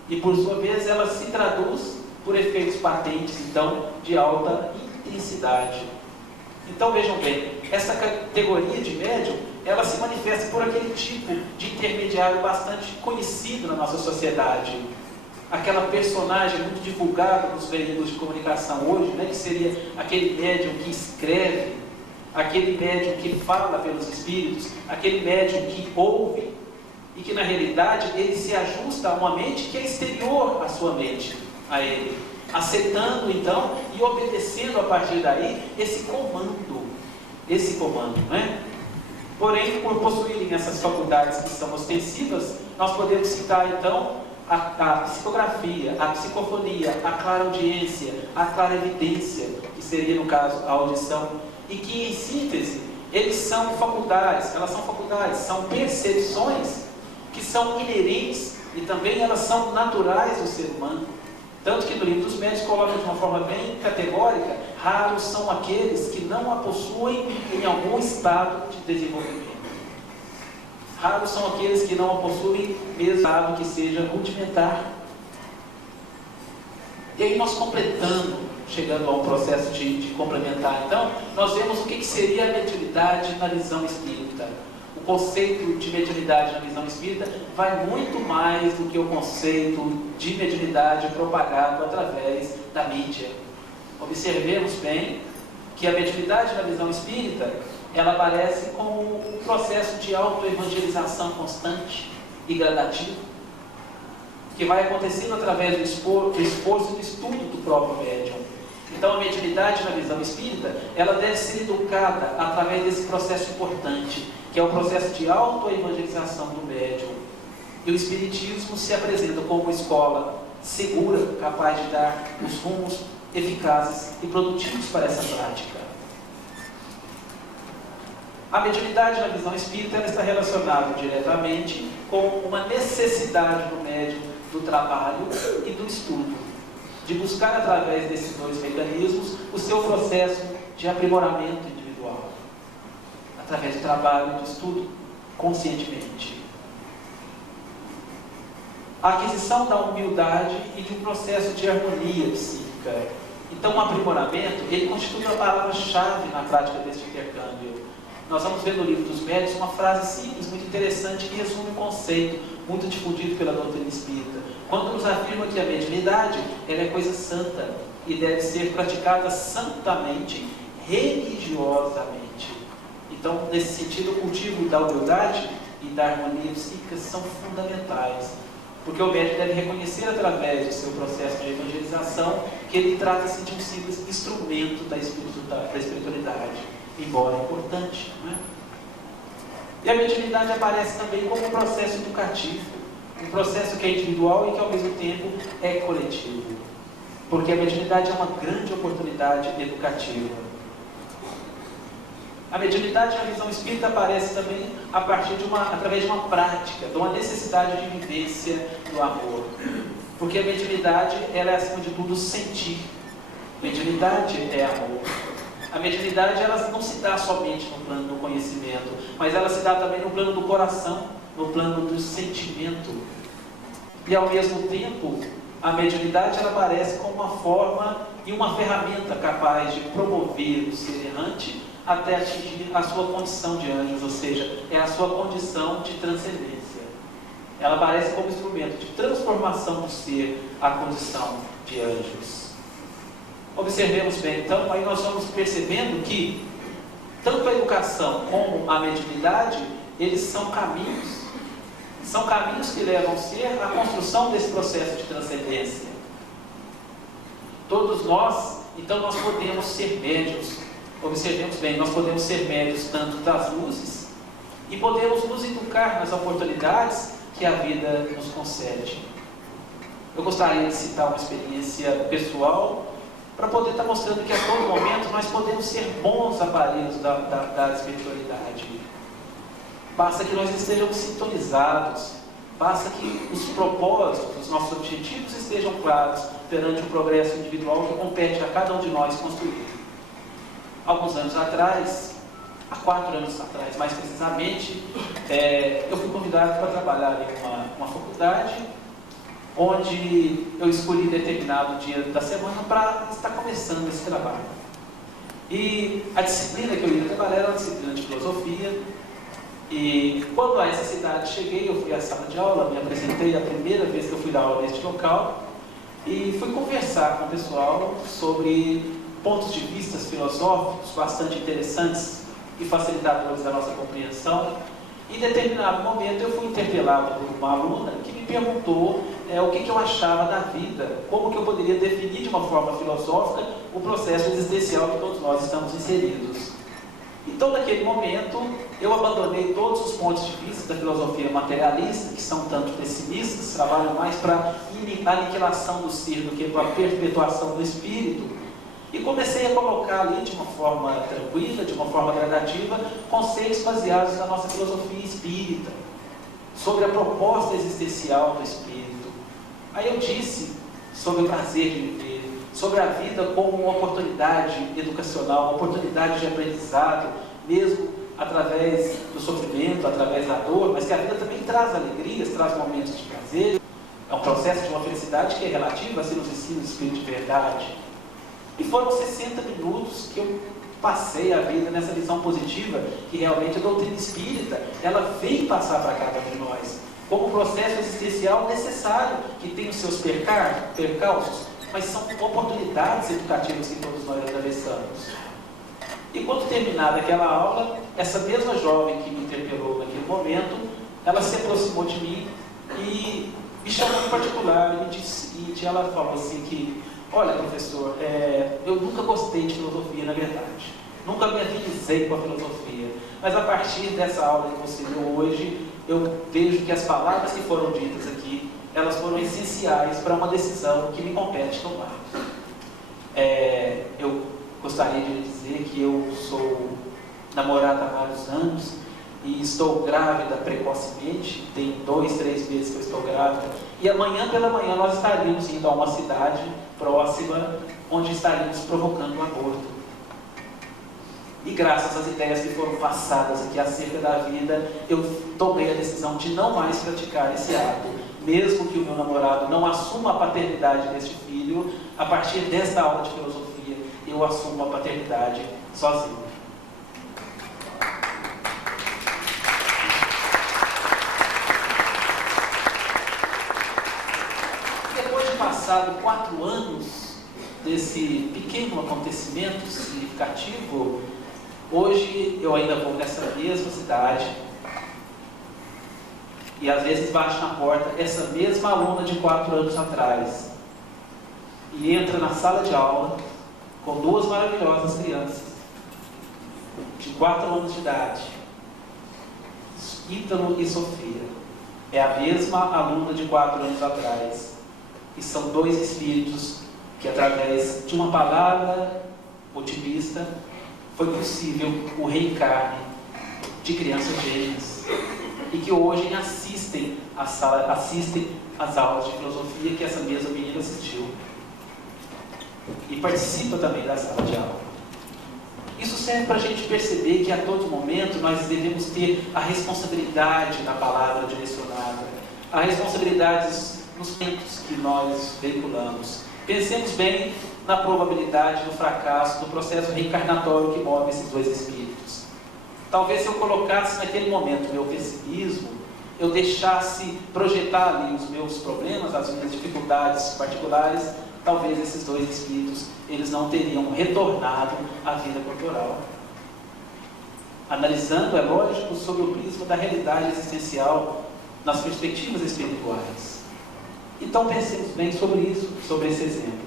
E, por sua vez, ela se traduz por efeitos patentes, então, de alta intensidade. Então, vejam bem, essa categoria de médium, ela se manifesta por aquele tipo de intermediário bastante conhecido na nossa sociedade. Aquela personagem muito divulgada nos veículos de comunicação hoje, né, que seria aquele médium que escreve, aquele médium que fala pelos espíritos, aquele médium que ouve, e que na realidade ele se ajusta a uma mente que é exterior à sua mente, a ele, aceitando então e obedecendo a partir daí esse comando, né? Porém, por possuírem essas faculdades que são ostensivas, nós podemos citar então a psicografia, a psicofonia, a clareaudiência, a clarevidência, que seria no caso a audição, e que em síntese, elas são faculdades, são percepções que são inerentes e também elas são naturais do ser humano. Tanto que no Livro dos Médiuns coloca de uma forma bem categórica, raros são aqueles que não a possuem em algum estado de desenvolvimento. Raros são aqueles que não a possuem mesmo estado que seja rudimentar. E aí nós completando, chegando a um processo de complementar, então, nós vemos o que seria a mediunidade na visão espírita. O conceito de mediunidade na visão espírita vai muito mais do que o conceito de mediunidade propagado através da mídia. Observemos bem que a mediunidade na visão espírita, ela aparece como um processo de autoevangelização constante e gradativo, que vai acontecendo através do esforço e do estudo do próprio médium. Então, a mediunidade na visão espírita, ela deve ser educada através desse processo importante, que é o processo de autoevangelização do médium. E o Espiritismo se apresenta como uma escola segura, capaz de dar os rumos eficazes e produtivos para essa prática. A mediunidade na visão espírita, ela está relacionada diretamente com uma necessidade do médium do trabalho e do estudo, de buscar através desses dois mecanismos o seu processo de aprimoramento individual, através do trabalho, do estudo, conscientemente. A aquisição da humildade e de um processo de harmonia psíquica. Então, o aprimoramento, ele constitui a palavra-chave na prática deste intercâmbio. Nós vamos ver no livro dos médiuns uma frase simples, muito interessante, que resume um conceito muito difundido pela doutrina espírita, quando nos afirma que a mediunidade, ela é coisa santa e deve ser praticada santamente, religiosamente. Então, nesse sentido, o cultivo da humildade e da harmonia psíquica são fundamentais, porque o médium deve reconhecer através do seu processo de evangelização que ele trata-se de um simples instrumento da espiritualidade, embora importante, não é? E a mediunidade aparece também como um processo educativo, um processo que é individual e que ao mesmo tempo é coletivo, porque a mediunidade é uma grande oportunidade educativa. A mediunidade na visão espírita aparece também através de uma prática, de uma necessidade de vivência do amor, porque a mediunidade, ela é acima de tudo sentir. Mediunidade é amor. A mediunidade, ela não se dá somente no plano do conhecimento, mas ela se dá também no plano do coração, no plano do sentimento. E ao mesmo tempo, a mediunidade, ela aparece como uma forma e uma ferramenta capaz de promover o ser errante até atingir a sua condição de anjos, ou seja, é a sua condição de transcendência. Ela aparece como instrumento de transformação do ser à condição de anjos. Observemos bem, então, aí nós vamos percebendo que tanto a educação como a mediunidade, eles são caminhos que levam ao ser a construção desse processo de transcendência. Todos nós, então, nós podemos ser médiuns. Observemos bem, nós podemos ser médiuns tanto das luzes e podemos nos educar nas oportunidades que a vida nos concede. Eu gostaria de citar uma experiência pessoal para poder estar mostrando que a todo momento nós podemos ser bons aparelhos da espiritualidade. Basta que nós estejamos sintonizados, basta que os propósitos, os nossos objetivos estejam claros perante o progresso individual que compete a cada um de nós construir. Alguns anos atrás, há 4 anos atrás mais precisamente, eu fui convidado para trabalhar em uma faculdade onde eu escolhi determinado dia da semana para estar começando esse trabalho. E a disciplina que eu ia trabalhar era uma disciplina de filosofia. E quando a essa cidade cheguei, eu fui à sala de aula, me apresentei a primeira vez que eu fui dar aula neste local e fui conversar com o pessoal sobre pontos de vista filosóficos bastante interessantes e facilitadores da nossa compreensão. Em determinado momento eu fui interpelado por uma aluna que me perguntou o que eu achava da vida, como que eu poderia definir de uma forma filosófica o processo existencial que todos nós estamos inseridos. Então, naquele momento, eu abandonei todos os pontos de vista da filosofia materialista, que são tanto pessimistas, trabalham mais para a aniquilação do ser do que para a perpetuação do espírito, e comecei a colocar ali de uma forma tranquila, de uma forma gradativa, conceitos baseados na nossa filosofia espírita, sobre a proposta existencial do espírito. Aí eu disse sobre o prazer de viver, sobre a vida como uma oportunidade educacional, uma oportunidade de aprendizado, mesmo através do sofrimento, através da dor, mas que a vida também traz alegrias, traz momentos de prazer. É um processo de uma felicidade que é relativa, assim nos ensina o Espírito de verdade. E foram 60 minutos que eu passei a vida nessa visão positiva, que realmente a doutrina espírita, ela vem passar para cada um de nós, como um processo existencial necessário, que tem os seus percalços, mas são oportunidades educativas que todos nós atravessamos. E quando terminada aquela aula, essa mesma jovem que me interpelou naquele momento, ela se aproximou de mim e me chamou em particular e me disse o seguinte, ela falou assim que: olha, professor, eu nunca gostei de filosofia, na verdade. Nunca me afinizei com a filosofia. Mas a partir dessa aula que você deu hoje, eu vejo que as palavras que foram ditas aqui, elas foram essenciais para uma decisão que me compete tomar. Eu gostaria de lhe dizer que eu sou namorado há vários anos e estou grávida precocemente, tem 2, 3 meses que eu estou grávida, e amanhã pela manhã nós estaríamos indo a uma cidade próxima, onde estaríamos provocando um aborto. E graças às ideias que foram passadas aqui acerca da vida, eu tomei a decisão de não mais praticar esse ato. Mesmo que o meu namorado não assuma a paternidade deste filho, a partir desta aula de filosofia, eu assumo a paternidade sozinho. Depois de passado 4 anos desse pequeno acontecimento significativo, hoje eu ainda vou nessa mesma cidade e às vezes bate na porta essa mesma aluna de 4 anos atrás e entra na sala de aula com 2 maravilhosas crianças de 4 anos de idade, Ítalo e Sofia. É a mesma aluna de 4 anos atrás, e são 2 espíritos que, através de uma palavra otimista, foi possível o reencarne de crianças gêmeas, e que hoje assistem às aulas de filosofia que essa mesma menina assistiu, e participa também da sala de aula. Isso serve para a gente perceber que a todo momento nós devemos ter a responsabilidade da palavra direcionada, a responsabilidade nos tempos que nós veiculamos. Pensemos bem na probabilidade do fracasso do processo reencarnatório que move esses 2 espíritos. Talvez se eu colocasse naquele momento meu pessimismo, eu deixasse projetar ali os meus problemas, as minhas dificuldades particulares, talvez esses 2 espíritos, eles não teriam retornado à vida corporal. Analisando, é lógico, sob o prisma da realidade existencial, nas perspectivas espirituais. Então pensemos bem sobre isso, sobre esse exemplo.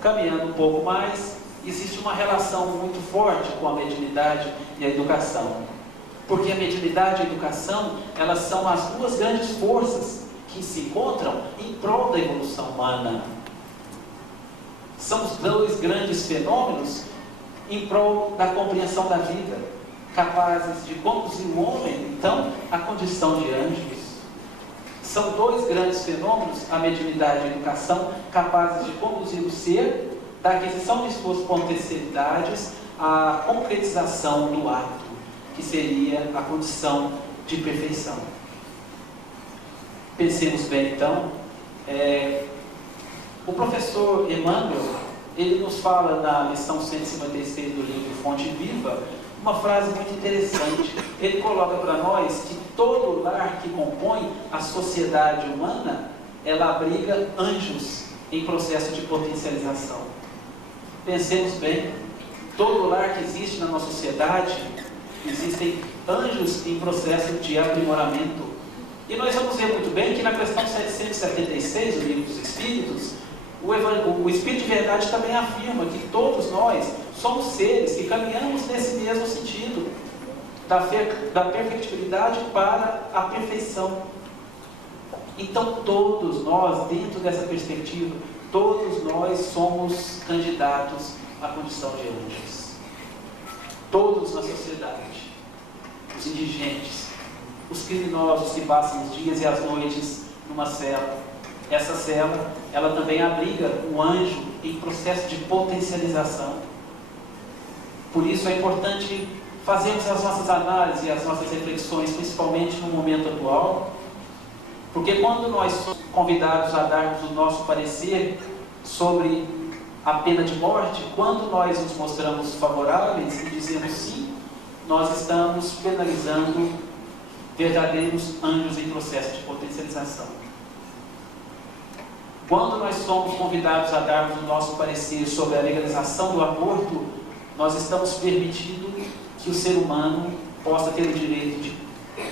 Caminhando um pouco mais, existe uma relação muito forte com a mediunidade e a educação. Porque a mediunidade e a educação, elas são as 2 grandes forças que se encontram em prol da evolução humana. São os 2 grandes fenômenos em prol da compreensão da vida, capazes de conduzir o homem, então, à condição de anjos. São 2 grandes fenômenos, a mediunidade e a educação, capazes de conduzir o ser da aquisição de suas potencialidades à concretização do ato, que seria a condição de perfeição. Pensemos bem, então, o professor Emmanuel, ele nos fala na lição 156 do livro Fonte Viva, uma frase muito interessante. Ele coloca para nós que todo lar que compõe a sociedade humana, ela abriga anjos em processo de potencialização. Pensemos bem, todo lar que existe na nossa sociedade, existem anjos em processo de aprimoramento. E nós vamos ver muito bem que na questão 776 do Livro dos Espíritos, o Espírito de Verdade também afirma que todos nós somos seres que caminhamos nesse mesmo sentido, da perfectibilidade para a perfeição. Então todos nós, dentro dessa perspectiva, todos nós somos candidatos à condição de anjos. Todos na sociedade, os indigentes, os criminosos que passam os dias e as noites numa cela. Essa cela, ela também abriga um anjo em processo de potencialização. Por isso é importante fazermos as nossas análises e as nossas reflexões, principalmente no momento atual, porque quando nós somos convidados a darmos o nosso parecer sobre a pena de morte, quando nós nos mostramos favoráveis e dizemos sim, nós estamos penalizando verdadeiros anjos em processo de potencialização. Quando nós somos convidados a darmos o nosso parecer sobre a legalização do aborto, nós estamos permitindo que o ser humano possa ter o direito de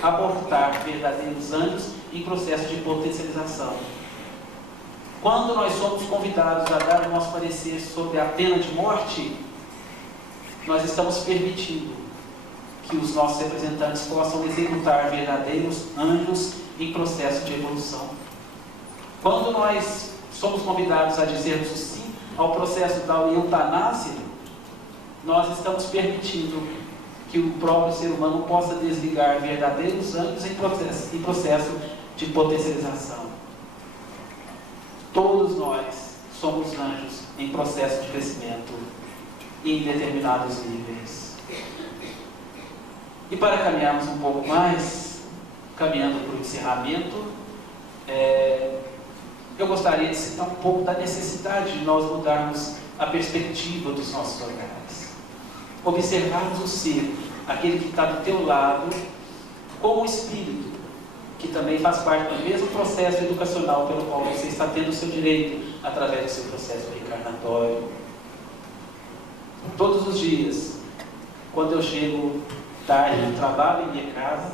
abortar verdadeiros anjos em processo de potencialização. Quando nós somos convidados a dar o nosso parecer sobre a pena de morte, nós estamos permitindo que os nossos representantes possam executar verdadeiros anjos em processo de evolução. Quando nós somos convidados a dizermos sim ao processo da eutanásia, nós estamos permitindo que o próprio ser humano possa desligar verdadeiros anjos em processo de potencialização. Todos nós somos anjos em processo de crescimento e em determinados níveis. E para caminharmos um pouco mais, caminhando para o encerramento, eu gostaria de citar um pouco da necessidade de nós mudarmos a perspectiva dos nossos olhares. Observarmos o ser, aquele que está do teu lado, como o espírito, que também faz parte do mesmo processo educacional pelo qual você está tendo o seu direito através do seu processo reencarnatório. Todos os dias, quando eu chego tarde no trabalho, em minha casa,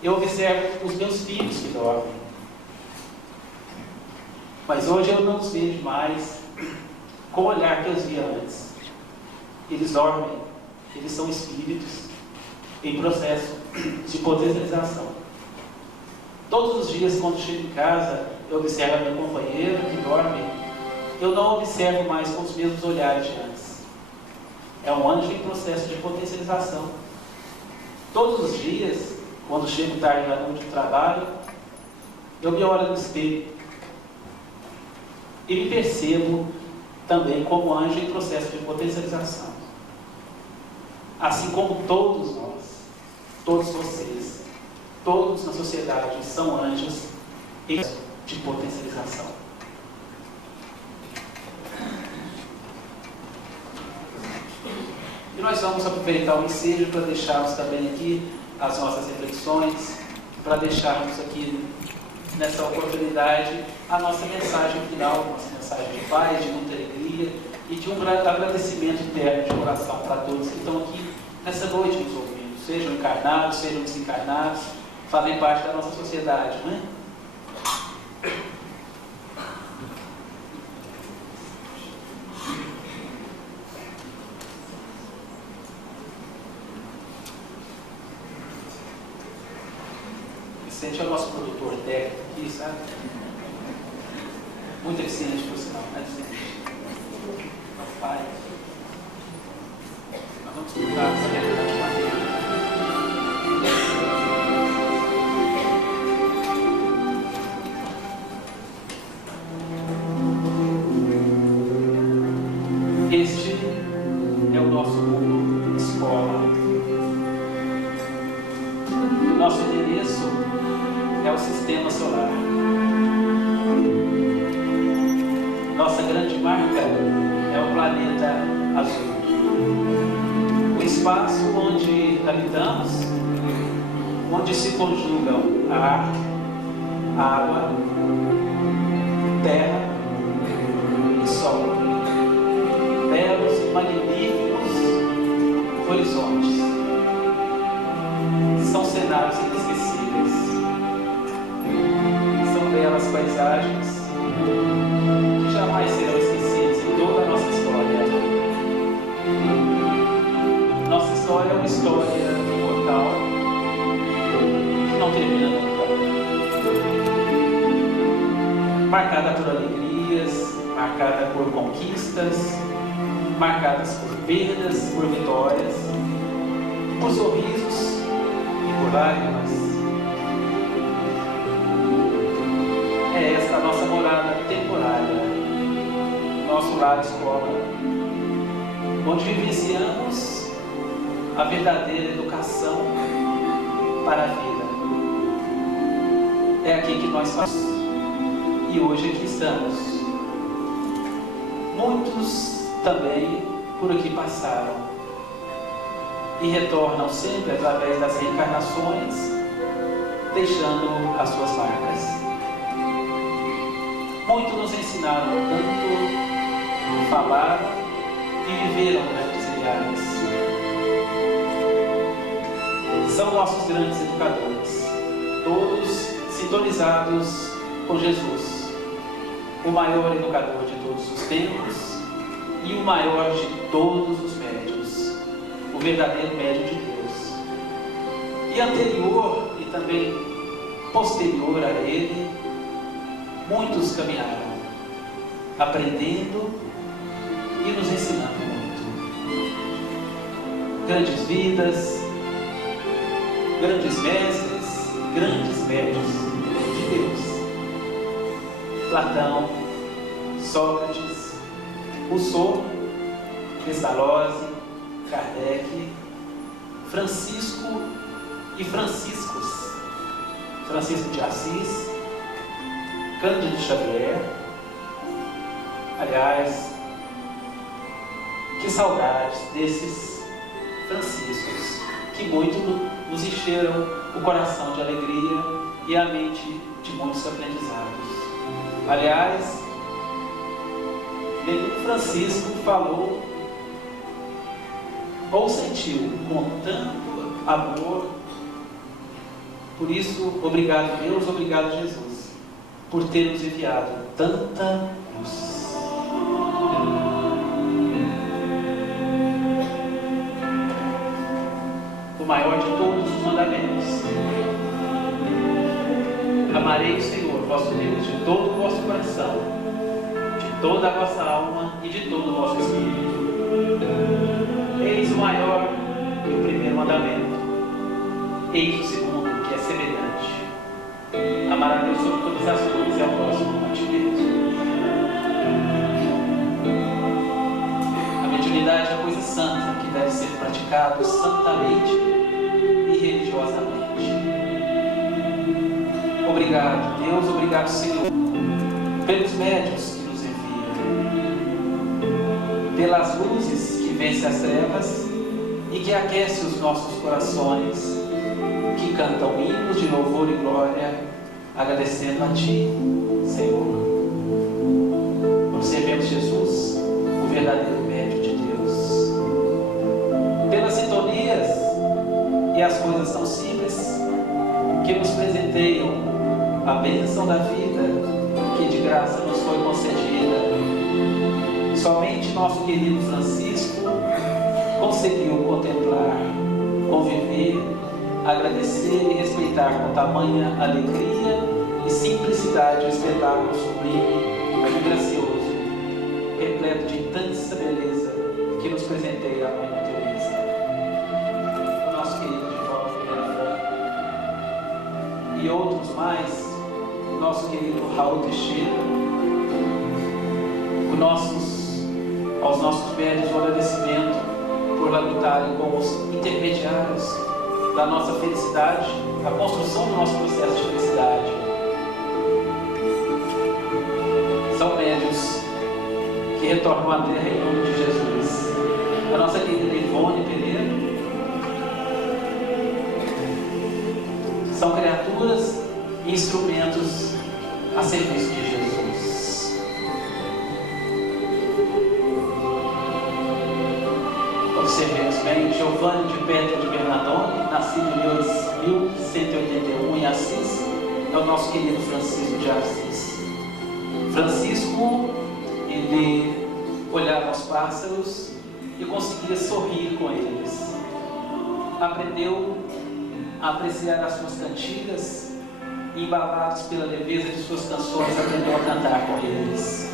eu observo os meus filhos que dormem. Mas hoje eu não os vejo mais com o olhar que eu os via antes. Eles dormem, eles são espíritos em processo de potencialização. Todos os dias, quando chego em casa, eu observo a minha companheira que dorme. Eu não observo mais com os mesmos olhares de antes. É um anjo em processo de potencialização. Todos os dias, quando chego tarde na noite do trabalho, eu me olho no espelho e me percebo também como anjo em processo de potencialização. Assim como todos nós, todos vocês, todos na sociedade são anjos em processo de potencialização. E nós vamos aproveitar o ensejo para deixarmos também aqui as nossas reflexões, para deixarmos aqui nessa oportunidade a nossa mensagem final, nossa mensagem de paz, de muita alegria e de um agradecimento interno de coração para todos que estão aqui nessa noite nos ouvindo, sejam encarnados, sejam desencarnados, fazem parte da nossa sociedade, não é? Vicente é o nosso produtor técnico aqui, sabe? Muito eficiente, por sinal, né, Vicente? Papai. Nós vamos escutar essa verdade maneira. Este é o nosso mundo escola. Nosso endereço é o sistema solar. Nossa grande marca é o planeta azul. O espaço onde habitamos, onde se conjugam ar, água, terra e sol. Belos e magníficos horizontes. São cenários inesquecíveis. São belas paisagens que jamais serão esquecidas em toda a nossa história. Nossa história é uma história imortal que não termina nunca. Marcada por alegrias, marcada por conquistas, marcadas por perdas, por vitórias, por sorrisos e por lágrimas. É esta a nossa morada temporária, nosso lar escola, onde vivenciamos a verdadeira educação para a vida. É aqui que nós passamos e hoje aqui estamos. Muitos também por aqui passaram e retornam sempre através das reencarnações, deixando as suas marcas. Muitos nos ensinaram tanto, falaram e viveram grandes ideais. São nossos grandes educadores, todos sintonizados com Jesus, o maior educador de todos os tempos e o maior de todos os médios, o verdadeiro médio de Deus. E anterior e também posterior a ele, muitos caminharam, aprendendo e nos ensinando muito. grandes vidas, grandes mestres, grandes médios de Deus. Platão, Sócrates, Rousseau, Pestalozzi, Kardec, Francisco e Franciscos, Francisco de Assis, Cândido Xavier. Aliás, que saudades desses Franciscos, que muito nos encheram o coração de alegria e a mente de muitos aprendizados. Aliás, nenhum Francisco falou ou sentiu com tanto amor. Por isso, obrigado Deus, obrigado Jesus, por ter nos enviado tanta luz. O maior de todos os mandamentos: amarei o Senhor, vosso Deus, de todo o vosso coração, de toda a vossa alma e de todo o vosso espírito. Eis o maior e o primeiro mandamento. Eis o segundo, que é semelhante: amar a Deus sobre todas as coisas e ao próximo como a ti mesmo. A mediunidade é coisa santa que deve ser praticada santamente e religiosamente. Obrigado, Deus, obrigado, Senhor, pelos médiuns que nos envia, pelas luzes que vencem as trevas e que aquecem os nossos corações, que cantam hinos de louvor e glória, agradecendo a Ti, Senhor. Observemos Jesus, o verdadeiro médium de Deus. Pelas sintonias e as coisas tão simples que nos presenteiam a bênção da vida, que de graça nos foi concedida. Somente nosso querido Francisco conseguiu contemplar, conviver, agradecer e respeitar com tamanha alegria e simplicidade o espetáculo sublime e gracioso, repleto de intensa beleza, que nos presenteia a Mãe Natureza. O nosso querido Divaldo Pereira e outros mais, o nosso querido Raul Teixeira, aos nossos velhos o agradecimento por lutarem como os intermediários da nossa felicidade, da construção do nosso processo de felicidade. São médios que retornam à terra em nome de Jesus. A nossa querida Ivone Pereira são criaturas e instrumentos a serviço de Jesus. Observemos bem, Giovanni de Pedro de Bernardone, nascido em 1181 em Assis, é o nosso querido Francisco de Assis. Francisco, ele olhava os pássaros e conseguia sorrir com eles. Aprendeu a apreciar as suas cantigas e, embalados pela leveza de suas canções, aprendeu a cantar com eles.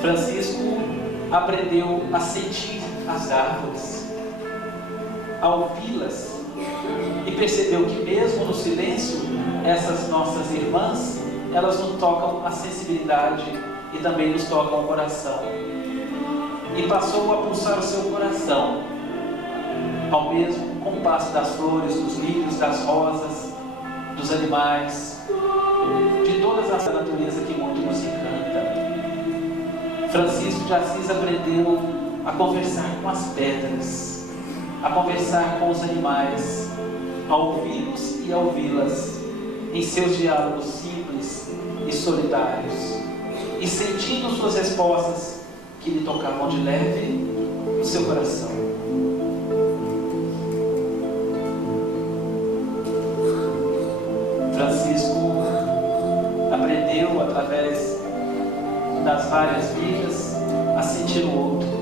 Francisco aprendeu a sentir as árvores, a ouvi-las, e percebeu que mesmo no silêncio, essas nossas irmãs, elas nos tocam a sensibilidade e também nos tocam o coração. E passou a pulsar o seu coração ao mesmo compasso das flores, dos lírios, das rosas, dos animais, de todas as natureza que muito nos encanta. Francisco de Assis aprendeu a conversar com as pedras, a conversar com os animais, a ouvi-los e a ouvi-las em seus diálogos simples e solitários, e sentindo suas respostas que lhe tocavam de leve o seu coração. Francisco aprendeu através das várias vidas a sentir o outro,